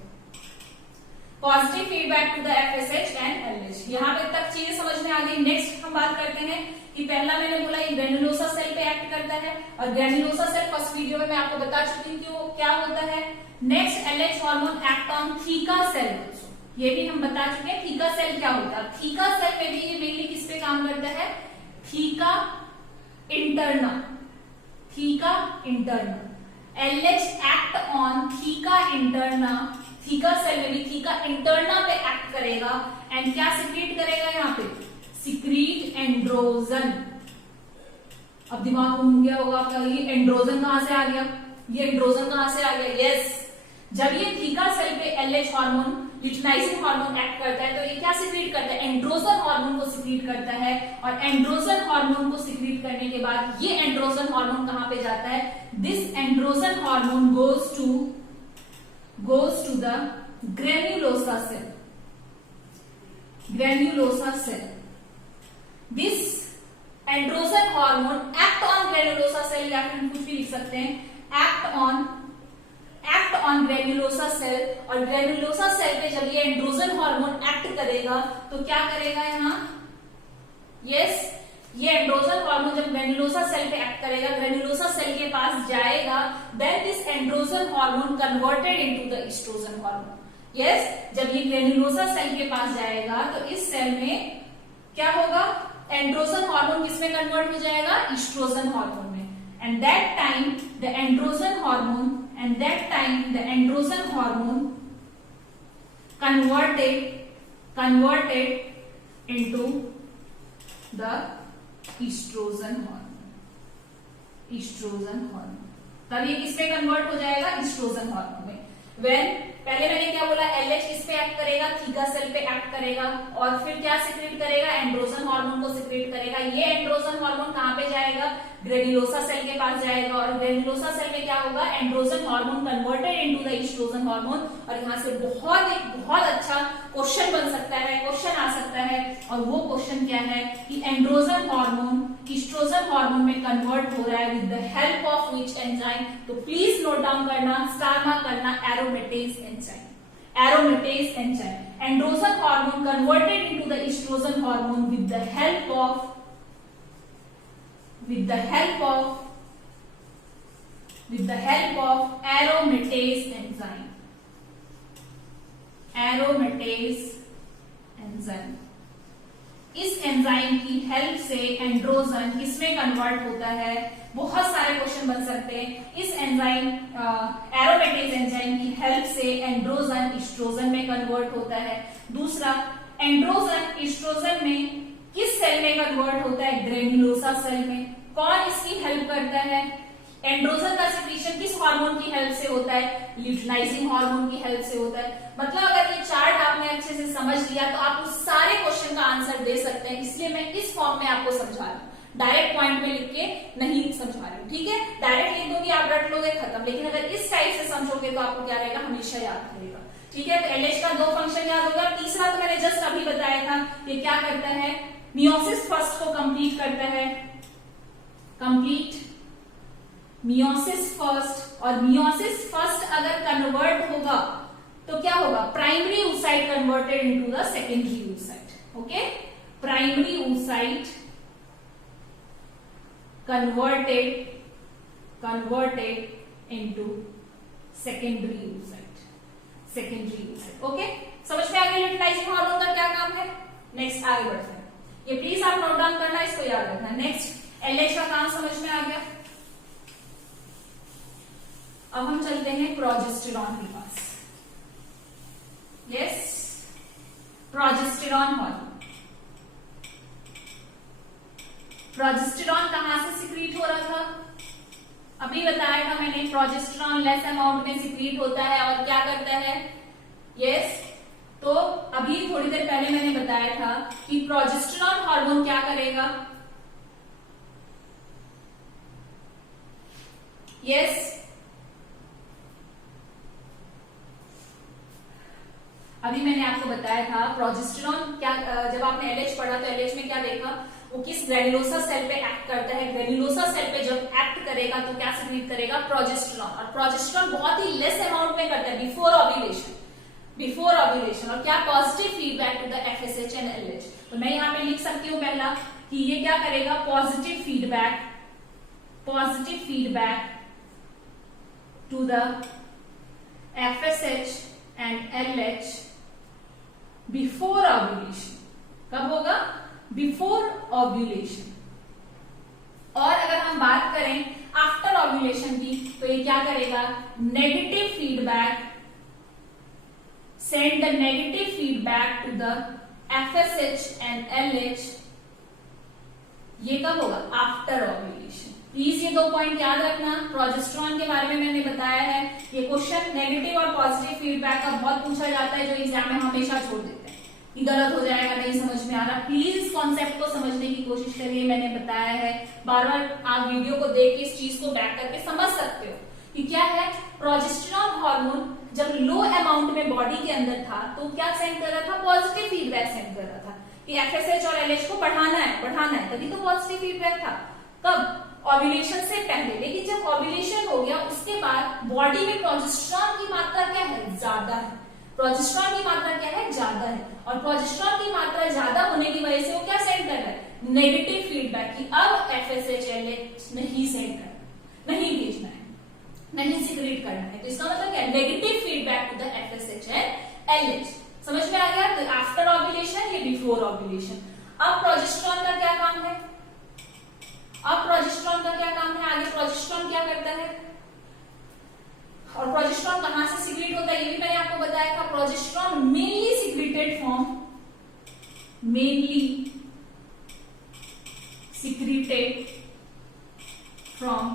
Positive feedback to the FSH and LH। यहाँ पे तक चीजें समझ में आ गई। नेक्स्ट हम बात करते हैं कि पहला मैंने बोला ये ग्रेन्युलोसा सेल पे एक्ट करता है, और ग्रेन्युलोसा सेल फर्स्ट वीडियो में मैं आपको बता चुकी हूँ कि वो क्या होता है। Next, LH hormone act on theca cell also, ये भी हम बता चुके हैं थीका सेल क्या होता है। थीका सेल में भी ये मेनली किस पे काम करता है, theca interna. LH act on theca interna, theca cell में भी थीका इंटरना पे एक्ट करेगा एंड क्या सिक्रीट करेगा, यहाँ पे सिक्रीट एंड्रोजन। अब दिमाग घूम गया होगा आपका, ये एंड्रोजन कहां से आ गया, ये एंड्रोजन कहां से आ गया। यस, जब ये थीका सेल पे LH hormone, luteinizing hormone act करता है तो ये क्या सिक्रीट करता है, एंड्रोजन हार्मोन को सिक्रीट करता है। और एंड्रोजन हार्मोन को सिक्रीट करने के बाद ये एंड्रोजन हार्मोन कहां पे जाता है, this androgen hormone goes to the granulosa cell. This androgen hormone act on granulosa cell, या फिर कुछ भी लिख सकते हैं, एक्ट ऑन ग्रेन्युलोसा सेल। और ग्रेन्युलोसा सेल पे जब ये एंड्रोजन हार्मोन एक्ट करेगा तो क्या करेगा यहाँ, यस, ये एंड्रोजन हार्मोन जब ग्रेन्युलोसा सेल पे एक्ट करेगा, ग्रेन्युलोसा सेल के पास जाएगा, then this androgen hormone converted into the estrogen hormone. Yes, जब ये ग्रेन्युलोसा सेल के पास जाएगा तो इस सेल में क्या होगा, एंड्रोजन हार्मोन किसमें कन्वर्ट हो जाएगा, ईस्ट्रोजन हार्मोन में। And that time the androgen hormone converted into the estrogen hormone, तब ये किसमें कन्वर्ट हो जाएगा, एस्ट्रोजन हार्मोन में। व्हेन पहले मैंने क्या बोला, एलएच किस पे एक्ट करेगा, थीका सेल पे एक्ट करेगा, और फिर क्या सिक्रेट करेगा, एंड्रोजन हार्मोन को सिक्रेट करेगा। ये एंड्रोजन हार्मोन कहां पे जाएगा, ग्रेन्युलोसा सेल के पास जाएगा, और ग्रेन्युलोसा सेल में क्या होगा, androgen hormone converted into the estrogen hormone. और यहाँ से बहुत अच्छा क्वेश्चन बन सकता है, क्वेश्चन आ सकता है, और वो क्वेश्चन क्या है कि एंड्रोजन हार्मोन एस्ट्रोजन हार्मोन में कन्वर्ट हो रहा है with the help of which enzyme. तो प्लीज नोट डाउन करना, स्टार मार्क करना, aromatase enzyme, aromatase enzyme. Androgen hormone converted into the estrogen hormone with the help of aromatase enzyme, aromatase enzyme। इस enzyme की help से androgen किसमें convert होता है, बहुत सारे क्वेश्चन बन सकते हैं। इस एंजाइम एरोमेटेज एंजाइम की हेल्प से एंड्रोजन एस्ट्रोजन में कन्वर्ट होता है। दूसरा, एंड्रोजन एस्ट्रोजन में किस सेल में कन्वर्ट होता है, ग्रेन्युलोसा सेल में। कौन इसकी हेल्प करता है, एंड्रोजन का सिक्रीशन किस हार्मोन की हेल्प से होता है, ल्यूटिनाइजिंग हार्मोन की हेल्प से होता है। मतलब अगर ये चार्ट आपने अच्छे से समझ लिया तो आप उस सारे क्वेश्चन का आंसर दे सकते हैं। इसलिए मैं इस फॉर्म में आपको समझा रही हूँ, डायरेक्ट पॉइंट में लिख के नहीं समझा रही हूँ, ठीक है। डायरेक्ट लिख दूंगी, आप रट लोगे, खत्म। लेकिन अगर इस टाइप से समझोगे तो आपको क्या रहेगा, हमेशा याद रहेगा, ठीक है। तो एलएच का 2 फंक्शन याद होगा। तीसरा तो मैंने जस्ट अभी बताया था, ये क्या करता है, मियोसिस फर्स्ट को कंप्लीट करता है, कंप्लीट मियोसिस फर्स्ट। और मियोसिस फर्स्ट अगर कन्वर्ट होगा तो क्या होगा, primary oocyte converted into the secondary oocyte, okay. Primary oocyte converted into secondary oocyte, okay. समझ में आ गया ल्यूटिनाइजिंग हार्मोन का क्या काम है। नेक्स्ट आगे बढ़ते हैं, ये प्लीज आप नोट डाउन करना, इसको याद रखना। नेक्स्ट, एलएच का काम समझ में आ गया। अब हम चलते हैं प्रोजेस्टेरॉन के पास। Yes, progesterone hormone. प्रोजेस्टेरॉन कहां से सिक्रीट हो रहा था, अभी बताया था मैंने, प्रोजेस्टेरॉन लेस अमाउंट में सिक्रीट होता है और क्या करता है, यस। तो अभी थोड़ी देर पहले मैंने बताया था कि प्रोजेस्टेरॉन हार्मोन क्या करेगा, यस। अभी मैंने आपको बताया था प्रोजेस्टेरॉन क्या, जब आपने एलएच पढ़ा तो एलएच में क्या देखा, वो किस ग्रेन्युलोसा सेल पे एक्ट करता है। ग्रेन्युलोसा सेल पे जब एक्ट करेगा तो क्या सिक्रीट करेगा, प्रोजेस्टेरॉन। और प्रोजेस्टेरॉन बहुत ही लेस अमाउंट में करता है बिफोर ओव्यूलेशन, और क्या, positive feedback to the FSH and LH. तो मैं यहाँ पे लिख सकती हूँ पहला कि ये क्या करेगा, positive feedback to the FSH and LH before ovulation. कब होगा, बिफोर ओव्यूलेशन। और अगर हम बात करें आफ्टर ओव्यूलेशन की, तो ये क्या करेगा, negative feedback, send the negative feedback to the FSH and LH. ये कब होगा, आफ्टर ओव्यूलेशन। प्लीज ये 2 पॉइंट याद रखना। प्रोजेस्टेरॉन के बारे में मैंने बताया है, ये क्वेश्चन नेगेटिव और पॉजिटिव फीडबैक का बहुत पूछा जाता है, जो एग्जाम में हमेशा छोड़ देते हैं कि गलत हो जाएगा, नहीं समझ में आ रहा। प्लीज इस कॉन्सेप्ट को समझने की कोशिश करिए, मैंने बताया है, बार बार आप वीडियो को देख के इस चीज को बैक करके समझ सकते हो कि क्या है। प्रोजेस्टेरॉन हार्मोन जब लो अमाउंट में बॉडी के अंदर था तो क्या सेंड कर रहा था, पॉजिटिव फीडबैक सेंड कर रहा था कि एफएसएच और एलएच को बढ़ाना है, तभी तो पॉजिटिव फीडबैक था। कब, ओव्यूलेशन से पहले। लेकिन जब ओव्यूलेशन हो गया उसके बाद बॉडी में प्रोजेस्टेरॉन की मात्रा क्या है, ज्यादा है। प्रोजेस्टेरॉन की मात्रा क्या है, ज्यादा है। और प्रोजेस्टेरॉन की मात्रा ज्यादा होने की वजह से वो क्या सेंड कर रहा है, नेगेटिव फीडबैक की अब एफएसएच एलएच नहीं सेंड करना, नहीं भेजना है, नहीं सिक्रीट करना है। तो इसका मतलब क्या, negative feedback to the FSH and LH. समझ में आ गया। तो आफ्टर ओव्यूलेशन, ये बिफोर ओव्यूलेशन। अब प्रोजेस्टेरॉन का क्या काम है, आगे प्रोजेस्टेरॉन क्या करता है, और प्रोजेस्टेरॉन कहां से सिक्रीट होता है, ये भी मैंने आपको बताया था। Progesterone mainly secreted from mainly secreted from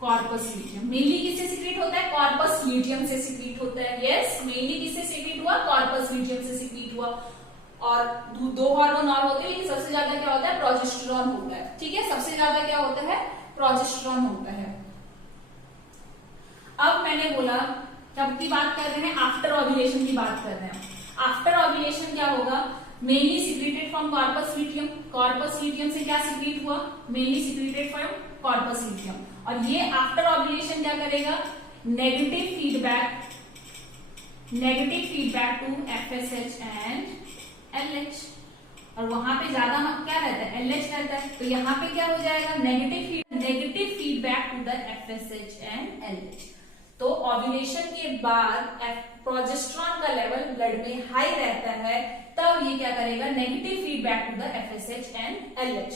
corpus luteum. Mainly किससे सिक्रीट होता है? कॉर्पस ल्यूटियम से सिक्रीट होता है। यस, मेनली किससे सिक्रीट हुआ? कॉर्पस ल्यूटियम से सिक्रीट हुआ। और दो हार्मोन और होते हैं, लेकिन सबसे ज्यादा क्या होता है? प्रोजेस्टेरॉन होता है। ठीक है, सबसे ज्यादा क्या होता है? प्रोजेस्टेरॉन होता है। अब मैंने बोला कब की बात कर रहे हैं? आफ्टर ओव्यूलेशन की बात कर रहे हैं। आफ्टर ओव्यूलेशन क्या होगा? Mainly secreted from corpus luteum. Corpus luteum से क्या सिक्रीट हुआ? Mainly secreted from corpus luteum. और ये आफ्टर ओव्यूलेशन क्या करेगा? Negative feedback to FSH and LH. और वहां पे ज्यादा क्या रहता है? एलएच रहता है। तो यहाँ पे क्या हो जाएगा? Negative feedback to the FSH and LH. तो ओव्यूलेशन के बाद प्रोजेस्टेरॉन का लेवल ब्लड में हाई रहता है, तब ये क्या करेगा? Negative feedback to the FSH and LH.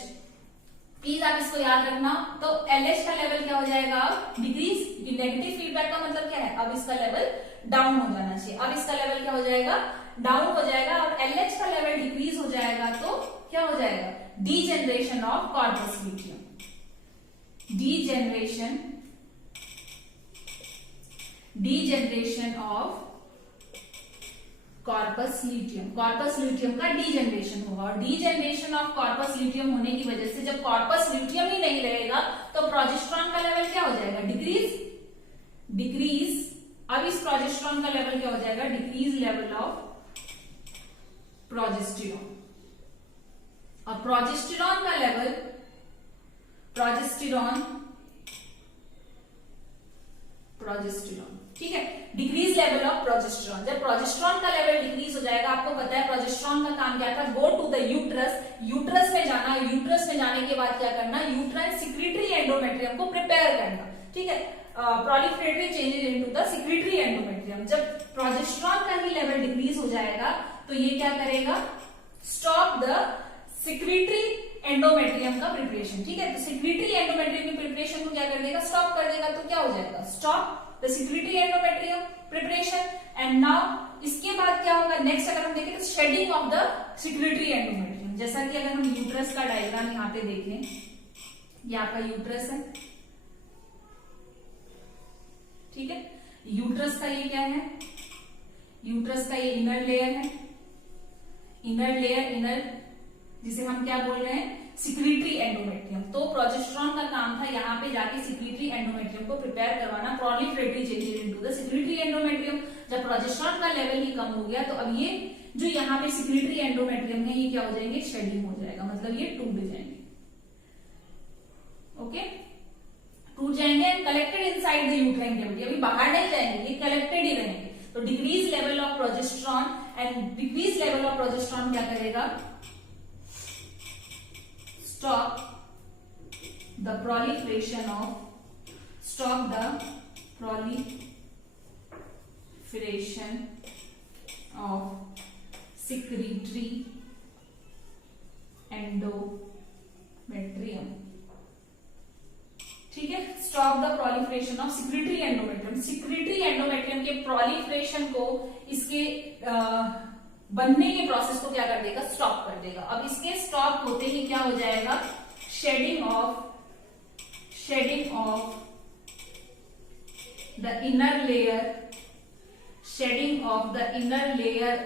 Please आप इसको याद रखना। तो एलएच का लेवल क्या हो जाएगा? डिक्रीज। नेगेटिव फीडबैक का मतलब क्या है? अब इसका लेवल डाउन हो जाना चाहिए। अब इसका लेवल क्या हो जाएगा? डाउन हो जाएगा। और एलएच का लेवल डिक्रीज हो जाएगा तो क्या हो जाएगा? Degeneration of corpus luteum. Degeneration of corpus luteum. Corpus luteum का डीजेनरेशन होगा। और डीजेनरेशन ऑफ कॉर्पस ल्यूटियम होने की वजह से जब कॉर्पस ल्यूटियम ही नहीं रहेगा तो प्रोजेस्टेरॉन का लेवल क्या हो जाएगा? डिक्रीज। अब इस प्रोजेस्टेरॉन का लेवल क्या हो जाएगा? Decrease level of progesterone. और प्रोजेस्टेरॉन का लेवल प्रोजेस्टेरॉन ठीक है, डिक्रीज लेवल ऑफ प्रोजेस्टेरॉन। जब प्रोजेस्टेरॉन का लेवल डिक्रीज हो जाएगा, आपको पता है प्रोजेस्टेरॉन का काम क्या था? गो टू द यूट्रस में जाना। यूट्रस में जाने के बाद क्या करना? यूट्राइन सिक्रीटरी एंडोमेट्रियम को प्रिपेयर करना। ठीक है, proliferatory changes into the secretory endometrium. जब प्रोजेस्टेरॉन का ही लेवल डिक्रीज हो जाएगा तो ये क्या करेगा? स्टॉप द सिक्रीटरी एंडोमेट्रियम का प्रिपरेशन। ठीक है, तो सिक्रीटरी एंडोमेट्रियम की प्रिपरेशन को क्या कर देगा? स्टॉप कर देगा। तो क्या हो जाएगा? Stop the secretory endometrium preparation. And now इसके बाद क्या होगा? नेक्स्ट अगर हम देखें तो shading of the secretory endometrium. जैसा कि अगर हम यूट्रस का डायग्राम यहाँ पे देखें, ये आपका यूट्रस है। ठीक है, यूट्रस का ये क्या है? यूट्रस का ये इनर लेयर है। इनर जिसे हम क्या बोल रहे हैं? Secretory endometrium. तो प्रोजेस्टेरॉन का काम था यहाँ पे जाके सिक्रीटरी एंडोमेट्रियम को प्रिपेयर करवाना, proliferatory changes into the secretory endometrium. जब प्रोजेस्टेरॉन का लेवल ही कम हो गया तो अब ये जो यहाँ पे सिक्रीटरी एंडोमेट्रियम है ये क्या हो जाएंगे? शेडिंग हो जाएगा, मतलब ये टूट जाएंगे। ओके, टूट जाएंगे and collected inside the uterine cavity. अभी बाहर नहीं जाएंगे, ये कलेक्टेड ही रहेंगे। तो decrease level of progesterone and decrease level of progesterone क्या करेगा? Stop the proliferation of secretory endometrium। ठीक है, stop the proliferation of secretory endometrium. Secretory endometrium के प्रोलिफरेशन को, इसके बनने के प्रोसेस को क्या कर देगा? स्टॉप कर देगा। अब इसके स्टॉप होते ही क्या हो जाएगा? Shedding of the inner layer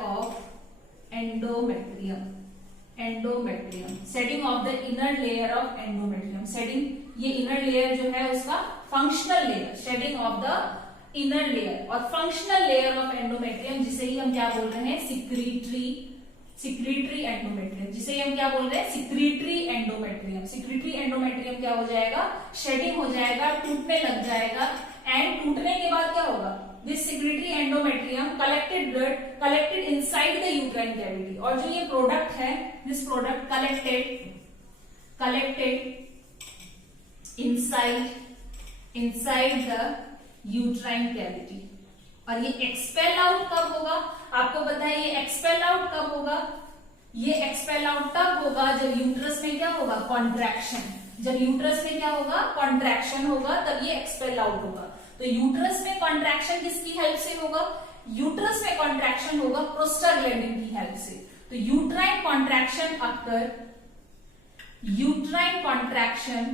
of endometrium. Shedding of the inner layer of endometrium. Shedding, ये इनर लेयर जो है उसका functional layer. Shedding of the inner layer और फंक्शनल लेयर ऑफ एंडोमेट्रियम, जिसे ही हम क्या बोल रहे हैं? Secretory endometrium. जिसे हम क्या बोल रहे हैं? Secretory endometrium. सिक्रीटरी एंडोमेट्रियम क्या हो जाएगा? शेडिंग हो जाएगा, टूटने लग जाएगा। एंड टूटने के बाद क्या होगा? This secretory endometrium collected blood collected inside the uterine cavity. और जो ये प्रोडक्ट है, this product collected inside the uterine cavity. और ये एक्सपेल आउट कब होगा? आपको पता है ये एक्सपेल आउट कब होगा? ये एक्सपेल आउट तब होगा जब यूट्रस में क्या होगा? कॉन्ट्रैक्शन। जब यूट्रस में क्या होगा? कॉन्ट्रैक्शन होगा, तब ये एक्सपेल आउट होगा। तो यूट्रस में कॉन्ट्रैक्शन किसकी हेल्प से होगा? यूट्रस में कॉन्ट्रैक्शन होगा प्रोस्टाग्लैंडिन की हेल्प से। तो uterine contraction occur, uterine contraction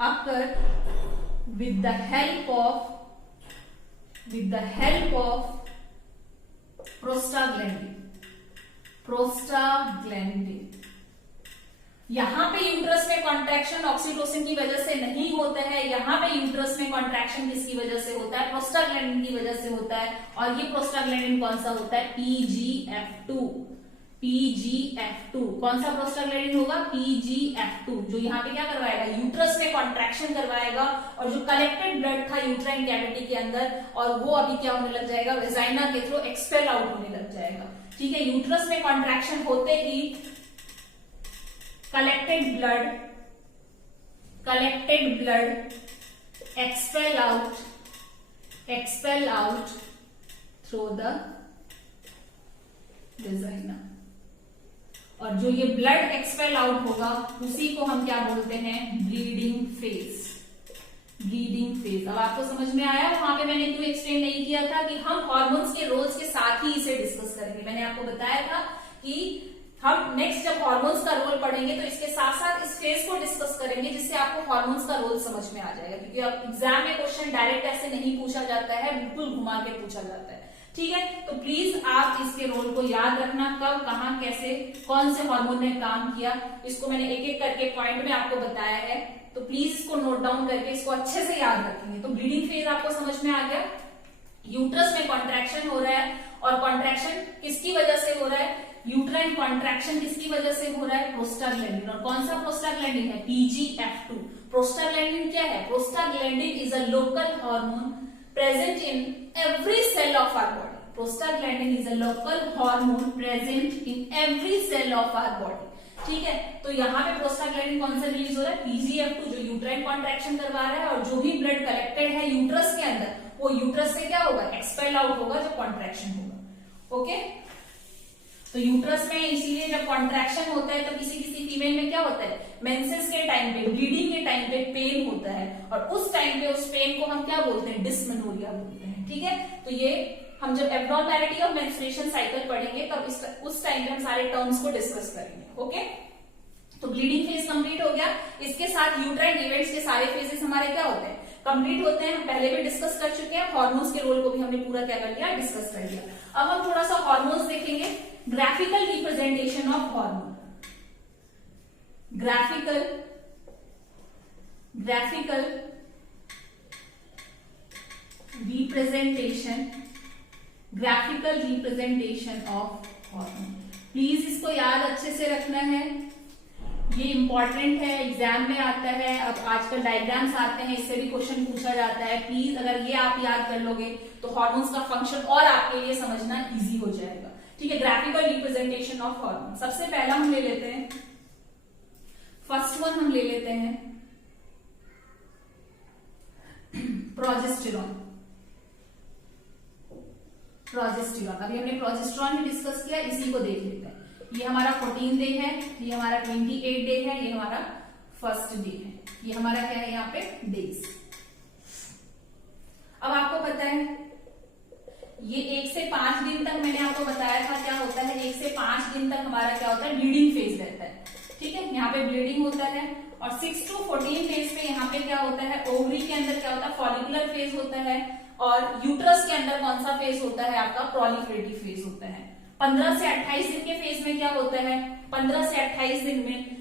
occur with the help of prostaglandin. यहां पे यूट्रस में कॉन्ट्रैक्शन ऑक्सीटोसिन की वजह से नहीं होता है, यहां पे यूट्रस में कॉन्ट्रैक्शन किसकी वजह से होता है? प्रोस्टाग्लैंडिन की वजह से होता है। और ये प्रोस्टाग्लैंडिन कौन सा होता है? PGF2। कौन सा प्रोस्टाग्लैंडिन होगा? PGF2, जो यहाँ पे क्या करवाएगा? यूट्रस में कॉन्ट्रैक्शन करवाएगा और जो कलेक्टेड ब्लड था यूट्राइन कैविटी के अंदर, और वो अभी क्या होने लग जाएगा? वेजाइना के थ्रू एक्सपेल आउट होने लग जाएगा। ठीक है, यूट्रस में कॉन्ट्रैक्शन होते ही collected blood expel out through the vagina. और जो ये ब्लड एक्सपेल आउट होगा उसी को हम क्या बोलते हैं? Bleeding phase. अब आपको समझ में आया वहां पे मैंने क्यों एक्सप्लेन नहीं किया था कि हम हार्मोन्स के रोल्स के साथ ही इसे डिस्कस करेंगे। मैंने आपको बताया था कि हम नेक्स्ट जब हार्मोन्स का रोल पढ़ेंगे तो इसके साथ साथ इस फेज को डिस्कस करेंगे, जिससे आपको हार्मोन्स का रोल समझ में आ जाएगा। क्योंकि अब एग्जाम में क्वेश्चन डायरेक्ट ऐसे नहीं पूछा जाता है, बिल्कुल घुमा के पूछा जाता है। ठीक है, तो प्लीज आप इसके रोल को याद रखना, कब, कहां, कैसे, कौन से हार्मोन ने काम किया, इसको मैंने एक एक करके पॉइंट में आपको बताया है। तो प्लीज इसको नोट डाउन करके इसको अच्छे से याद रखेंगे। तो ब्लीडिंग फेज आपको समझ में आ गया। यूट्रस में कॉन्ट्रैक्शन हो रहा है, और कॉन्ट्रैक्शन किसकी वजह से हो रहा है? यूट्राइन कॉन्ट्रैक्शन किसकी वजह से हो रहा है? प्रोस्टाग्लैंडिन। और कौन सा प्रोस्टाग्लैंडिन है? PGF2। प्रोस्टाग्लैंडिन क्या है? Prostaglandin is a local hormone present in every cell of our body. Prostaglandin is a local hormone present in every cell of our body. ठीक है, तो यहाँ पे प्रोस्टाग्लैंडिन कौन सा रिलीज हो रहा है? PGF2, जो यूट्राइन कॉन्ट्रैक्शन करवा रहा है, और जो भी ब्लड कलेक्टेड है यूट्रस के अंदर वो यूट्रस से क्या होगा? एक्सपेल आउट होगा जब कॉन्ट्रैक्शन होगा। ओके, तो यूट्रस में इसीलिए जब कॉन्ट्रैक्शन होता है तो किसी किसी फीमेल में क्या होता है? मेंसेस के टाइम पे, ब्लीडिंग के टाइम पे पेन होता है, और उस टाइम पे उस पेन को हम क्या बोलते हैं? डिस्मेनोरिया बोलते हैं। ठीक है, तो ये हम जब एब्नॉर्मैलिटी ऑफ मेंस्ट्रुएशन साइकिल पढ़ेंगे तब उस टाइम पे हम सारे टर्म्स को डिस्कस करेंगे। ओके, तो ब्लीडिंग फेज कंप्लीट हो गया। इसके साथ यूट्राइन इवेंट्स के सारे फेजेस हमारे क्या होते हैं? कंप्लीट होते हैं। हम पहले भी डिस्कस कर चुके हैं, हार्मोन्स के रोल को भी हमने पूरा क्या कर लिया? डिस्कस कर लिया। अब हम थोड़ा सा हार्मोन्स देखेंगे। Graphical representation of hormone. Graphical representation of hormone. Please इसको याद अच्छे से रखना है, ये इंपॉर्टेंट है, एग्जाम में आता है। अब आजकल डायग्राम्स आते हैं, इससे भी क्वेश्चन पूछा जाता है। प्लीज अगर ये आप याद कर लोगे तो हार्मोन्स का फंक्शन और आपके लिए समझना इजी हो जाएगा। ठीक है, ग्राफिकल रिप्रेजेंटेशन ऑफ हार्मोन। सबसे पहला हम ले लेते हैं, फर्स्ट वन हम ले लेते हैं प्रोजेस्टेरॉन। अभी हमने प्रोजेस्टेरॉन भी डिस्कस किया, इसी को देख लेते हैं। ये हमारा 14 डे है, ये हमारा 28 डे है, ये हमारा फर्स्ट डे है, ये हमारा क्या है यहाँ पे? डेज। अब आपको पता है ये 1 से 5 दिन तक मैंने आपको बताया था क्या होता है? 1 से 5 दिन तक हमारा क्या होता है? ब्लीडिंग फेज रहता है। ठीक है, यहाँ पे ब्लीडिंग होता है। और 6 to 14 डेज पे यहाँ पे क्या होता है? ओवरी के अंदर क्या होता है? फॉलिकुलर फेज होता है। और यूट्रस के अंदर कौन सा फेज होता है? आपका प्रोलिफरेटिव फेज होता है। 15 से 28 दिन के फेज में क्या होता है? 15 से 28 दिन में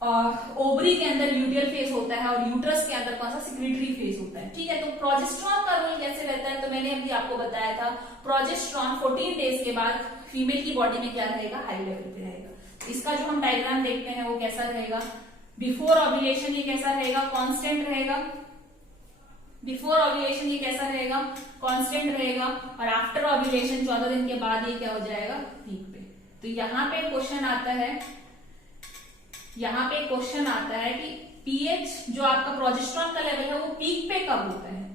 ओवरी के अंदर ल्यूटियल फेज होता है, और यूट्रस के अंदर कौन सा? सिक्रीटरी फेज होता है। ठीक है, तो प्रोजेस्टेरॉन का रोल कैसे रहता है? तो मैंने अभी आपको बताया था, प्रोजेस्टेरॉन 14 डेज के बाद फीमेल की बॉडी में क्या रहेगा? हाई लेवल पे रहेगा। इसका जो हम डायग्राम देखते हैं वो कैसा रहेगा? बिफोर ओव्यूलेशन ये कैसा रहेगा? कांस्टेंट रहेगा। बिफोर ओव्यूलेशन ये कैसा रहेगा? कांस्टेंट रहेगा। और आफ्टर ओव्यूलेशन 14 दिन के बाद ये क्या हो जाएगा? पीक पे। तो यहाँ पे क्वेश्चन आता है कि पीएच जो आपका प्रोजेस्टेरॉन का लेवल है वो पीक पे कब होता है?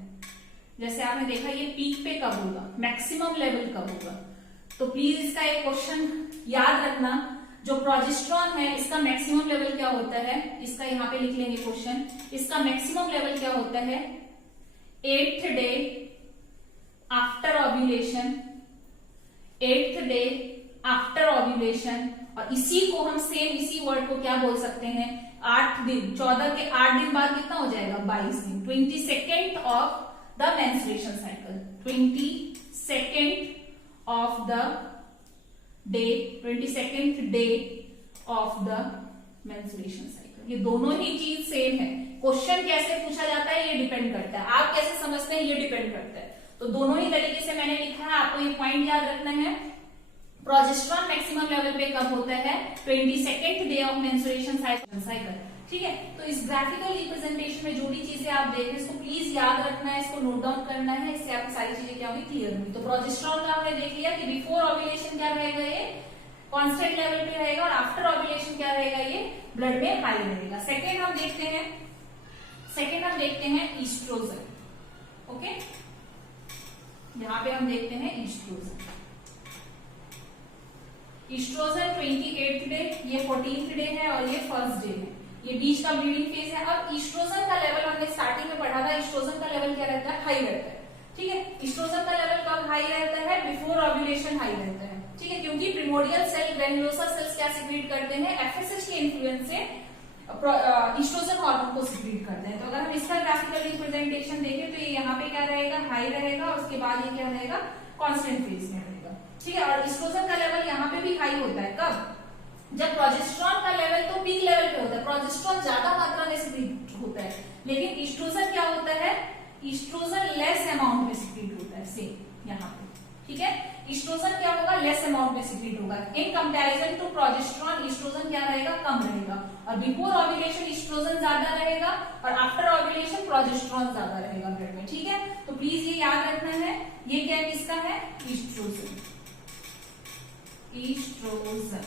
जैसे आपने देखा ये पीक पे कब होगा, मैक्सिमम लेवल कब होगा? तो प्लीज इसका एक क्वेश्चन याद रखना, जो प्रोजेस्टेरॉन है इसका मैक्सिमम लेवल क्या होता है? इसका यहाँ पे लिख लेंगे क्वेश्चन। इसका मैक्सिमम लेवल क्या होता है? 8th day after ovulation, 8th day after ovulation, और इसी को हम सेम इसी वर्ड को क्या बोल सकते हैं, 8 दिन, 14 के 8 दिन बाद कितना हो जाएगा, 22 दिन, 22nd of the menstruation cycle, 22nd of the day, 22nd day of the menstruation cycle. ये दोनों ही चीज सेम है। क्वेश्चन कैसे पूछा जाता है ये डिपेंड करता है, आप कैसे समझते हैं ये डिपेंड करता है। तो दोनों ही तरीके से मैंने लिखा है, आपको ये पॉइंट याद रखना है। प्रोजेस्टेरॉन मैक्सिमम लेवल पे कब होता है, 22nd day of menstruation cycle, ठीक है। तो इस ग्राफिकल रिप्रेजेंटेशन में जो भी चीजें आप देख रहे हैं इसको प्लीज याद रखना है, इसको नोट डाउन करना है, इससे आपकी सारी चीजें क्या होगी, क्लियर होगी। तो प्रोजेस्टेरॉन का हमने देख लिया कि बिफोर ओव्यूलेशन क्या रहेगा, ये कांस्टेंट लेवल पे रहेगा, और आफ्टर ओव्यूलेशन क्या रहेगा, ये ब्लड में हाई रहेगा। सेकेंड हम देखते हैं ईस्ट्रोजन। ओके, यहां पे हम देखते हैं ईस्ट्रोजन। ईस्ट्रोजन 28th डे, ये 14th डे है और ये 1st डे है, ये बीच का ब्लीडिंग फेज है। अब ईस्ट्रोजन का लेवल हमने स्टार्टिंग में पढ़ा था, ईस्ट्रोजन का लेवल क्या रहता है, हाई रहता है, ठीक है। ईस्ट्रोजन का लेवल कब हाई रहता है, बिफोर ओव्यूलेशन हाई रहता है, ठीक है, क्योंकि प्रिमोर्डियल सेल, ग्रेन्युलोसा सेल्स क्या सिक्रीट करते हैं, एफएसएच के इन्फ्लुएंस से ईस्ट्रोजन हार्मोन को सिक्रीट करते हैं। तो अगर हम इसका ग्राफिकल रिप्रेजेंटेशन देखें तो ये यहाँ पे क्या रहेगा, हाई रहेगा, और उसके बाद ये क्या रहेगा, कांस्टेंट फेज में रहेगा, ठीक है। और ईस्ट्रोजन का लेवल यहाँ पे भी हाई होता है, कब, जब प्रोजेस्टेरॉन का लेवल तो पीक लेवल पे होता है, प्रोजेस्टेरॉन ज्यादा मात्रा में सिक्रीट होता है, लेकिन ईस्ट्रोजन क्या होता है, ईस्ट्रोजन लेस अमाउंट में सिक्रीट होता है, सेम यहाँ पे, ठीक है। ईस्ट्रोजन क्या होगा, लेस अमाउंट में सिक्रीट होगा, in comparison to progesterone estrogen क्या रहेगा, कम रहेगा, और बिफोर ओव्यूलेशन ईस्ट्रोजन ज्यादा रहेगा, और आफ्टर ओव्यूलेशन प्रोजेस्टेरॉन ज्यादा रहेगा ब्लड में, ठीक है। तो प्लीज ये याद रखना है, ये क्या किसका है, ईस्ट्रोजन, ईस्ट्रोजन,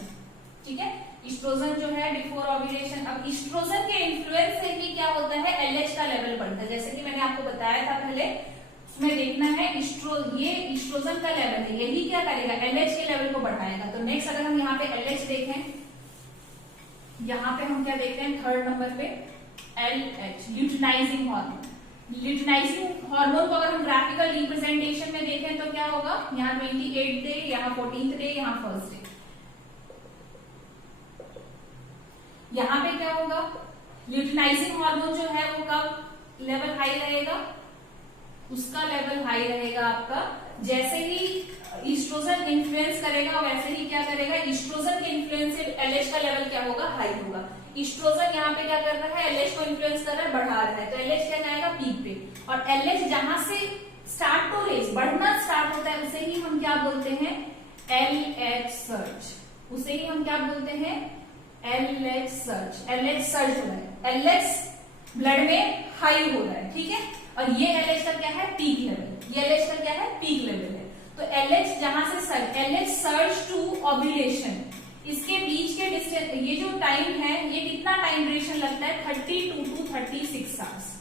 ठीक है। ईस्ट्रोजन जो है बिफोर ओव्यूलेशन, अब ईस्ट्रोजन के इन्फ्लुएंस से ही क्या होता है, एलएच का लेवल बढ़ता है, जैसे कि मैंने आपको बताया था पहले, उसमें देखना है ये ईस्ट्रोजन का लेवल है, यही क्या करेगा, एलएच के लेवल को बढ़ाएगा। तो नेक्स्ट अगर हम यहाँ पे एलएच देखें, यहाँ पे हम क्या देखते हैं, 3rd नंबर पे LH, luteinizing hormone. Luteinizing hormone को अगर हम ग्राफिकल रिप्रेजेंटेशन में देखें तो क्या होगा, यहाँ 28th डे, यहाँ 14th डे, यहाँ 1st डे, यहाँ पे क्या होगा, ल्यूटिनाइजिंग हार्मोन जो है वो कब लेवल हाई रहेगा, उसका लेवल हाई रहेगा आपका, जैसे ही ईस्ट्रोजन इन्फ्लुएंस करेगा वैसे ही क्या करेगा, ईस्ट्रोजन के इन्फ्लुएंस से एलएच का लेवल क्या होगा, हाई होगा। ईस्ट्रोजन यहाँ पे क्या कर रहा है, एलएच को इन्फ्लुएंस कर रहा है, बढ़ा रहा है, तो एलएच क्या जाएगा, पीक पे, और एलएच जहां से स्टार्ट टू रेस बढ़ना स्टार्ट होता है उसे ही हम क्या बोलते हैं, एलएच सर्ज, उसे ही हम क्या बोलते हैं, एलएच सर्ज। एलएच सर्ज हो रहा है, एलएच ब्लड में हाई हो रहा है, ठीक है, और ये एलएच का क्या है, पीक लेवल, ये एलएच का क्या है, पीक लेवल है। तो एलएच जहां से surge, LH surge to ovulation, इसके बीच के डिस्टेंस, ये जो टाइम है, ये कितना टाइम ड्यूरेशन लगता है, 32 to 36 आवर्स।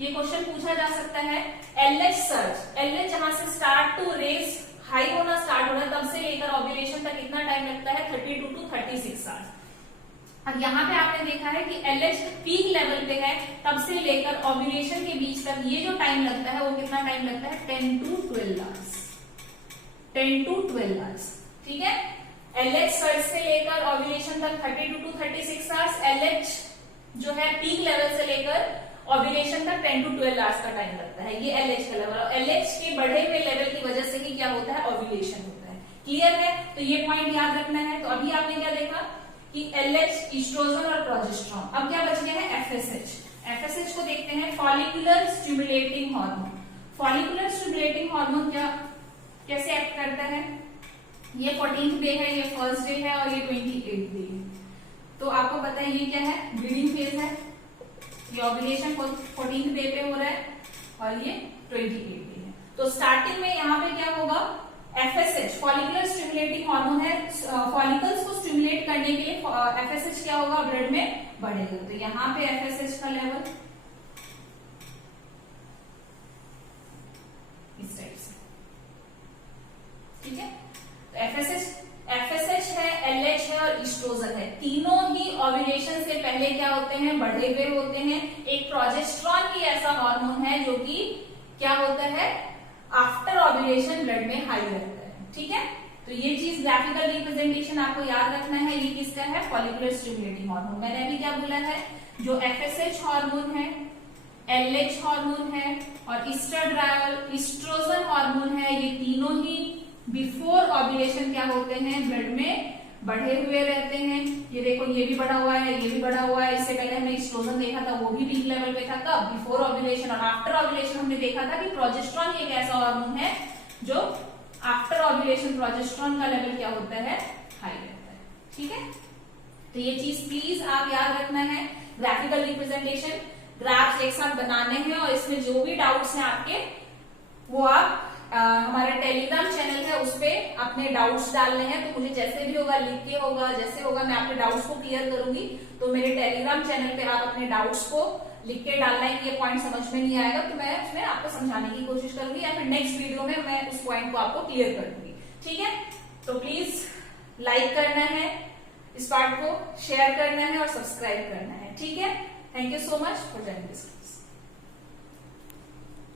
ये क्वेश्चन पूछा जा सकता है। एलएच सर्ज, एलएच जहां से स्टार्ट टू रेस हाई होना स्टार्ट हो रहा है तब से लेकर ओव्यूलेशन तक कितना टाइम लगता है, 32 to 36 आवर्स। और यहाँ पे आपने देखा है कि एलएच पीक लेवल पे है, तब से लेकर ओव्यूलेशन के बीच तक ये जो टाइम लगता है वो कितना टाइम लगता है, 10 to 12 आवर्स, 10 to 12 आवर्स, ठीक है। एलएच सर्ज से लेकर ओव्यूलेशन तक 32 to 36 आवर्स, एलएच जो है पीक लेवल से लेकर ओव्यूलेशन तक 10 to 12 आवर्स का टाइम लगता है, ये एलएच का लेवल। और एलएच के बढ़े हुए लेवल की वजह से ही क्या होता है, ओव्यूलेशन होता है। क्लियर है, तो ये पॉइंट याद रखना है। तो अभी आपने क्या देखा कि एलएच, ईस्ट्रोजन और प्रोजेस्टेरॉन। अब क्या बच गया है, एफएसएच। एफएसएच को देखते हैं, follicular stimulating hormone. Follicular stimulating hormone क्या कैसे एक्ट करता है, ये 14th डे है, ये 1st डे है, और ये 28th डे है। तो आपको पता है ये क्या है, ब्लीडिंग फेज है, ये ओव्यूलेशन 14th डे पे हो रहा है, और ये 28th डे है। तो स्टार्टिंग में यहाँ पे क्या होगा, एफएसएच फॉलिकुलर स्टिमुलेटिंग हार्मोन है, फॉलिकल्स को स्टिमुलेट करने के लिए एफएसएच क्या होगा, ब्लड में बढ़ेगा। तो यहाँ पे एफएसएच का लेवल इस टाइप से, ठीक है। तो एफएसएच है, एलएच है और ईस्ट्रोजन है, तीनों ही ओव्यूलेशन से पहले क्या होते हैं, बढ़े हुए होते हैं। एक प्रोजेस्टेरॉन ही ऐसा हार्मोन है जो कि क्या होता है, आफ्टर ओव्यूलेशन ब्लड में हाई रहता है। ठीक है, तो ये चीज ग्राफिकल रिप्रेजेंटेशन आपको याद रखना है। ये किसका है? Follicular stimulating hormone. मैंने अभी क्या बोला है? जो एफएसएच हार्मोन है, एलएच हार्मोन है और ईस्ट्रोजन हार्मोन है, ये तीनों ही बिफोर ओव्यूलेशन क्या होते हैं? ब्लड में बढ़े हुए रहते हैं। ये देखो, ये भी बढ़ा हुआ है, ये भी बढ़ा हुआ है। इससे पहले हमने ईस्ट्रोजन देखा था, वो भी पीक लेवल पे था। कब? Before ovulation. और आफ्टर ओव्यूलेशन हमने देखा था कि प्रोजेस्टेरॉन एक ऐसा हार्मोन है जो आफ्टर ओव्यूलेशन प्रोजेस्टेरॉन का लेवल क्या होता है? हाई रहता है। ठीक है, तो ये चीज प्लीज आप याद रखना है। ग्राफिकल रिप्रेजेंटेशन ग्राफ्स एक साथ बनाने हैं और इसमें जो भी डाउट्स हैं आपके, वो आप हमारे टेलीग्राम चैनल है उस पे अपने डाउट्स डालने हैं। तो मुझे जैसे भी होगा, लिख के होगा, जैसे होगा, मैं आपके डाउट्स को क्लियर करूंगी। तो मेरे टेलीग्राम चैनल पे आप अपने डाउट्स को लिख के डालना है कि ये पॉइंट समझ में नहीं आएगा तो मैं उसमें आपको समझाने की कोशिश करूंगी, या फिर नेक्स्ट वीडियो में मैं उस पॉइंट को आपको क्लियर कर दूंगी। ठीक है, तो प्लीज लाइक करना है, इस पार्ट को शेयर करना है और सब्सक्राइब करना है। ठीक है, thank you so much for joining this class.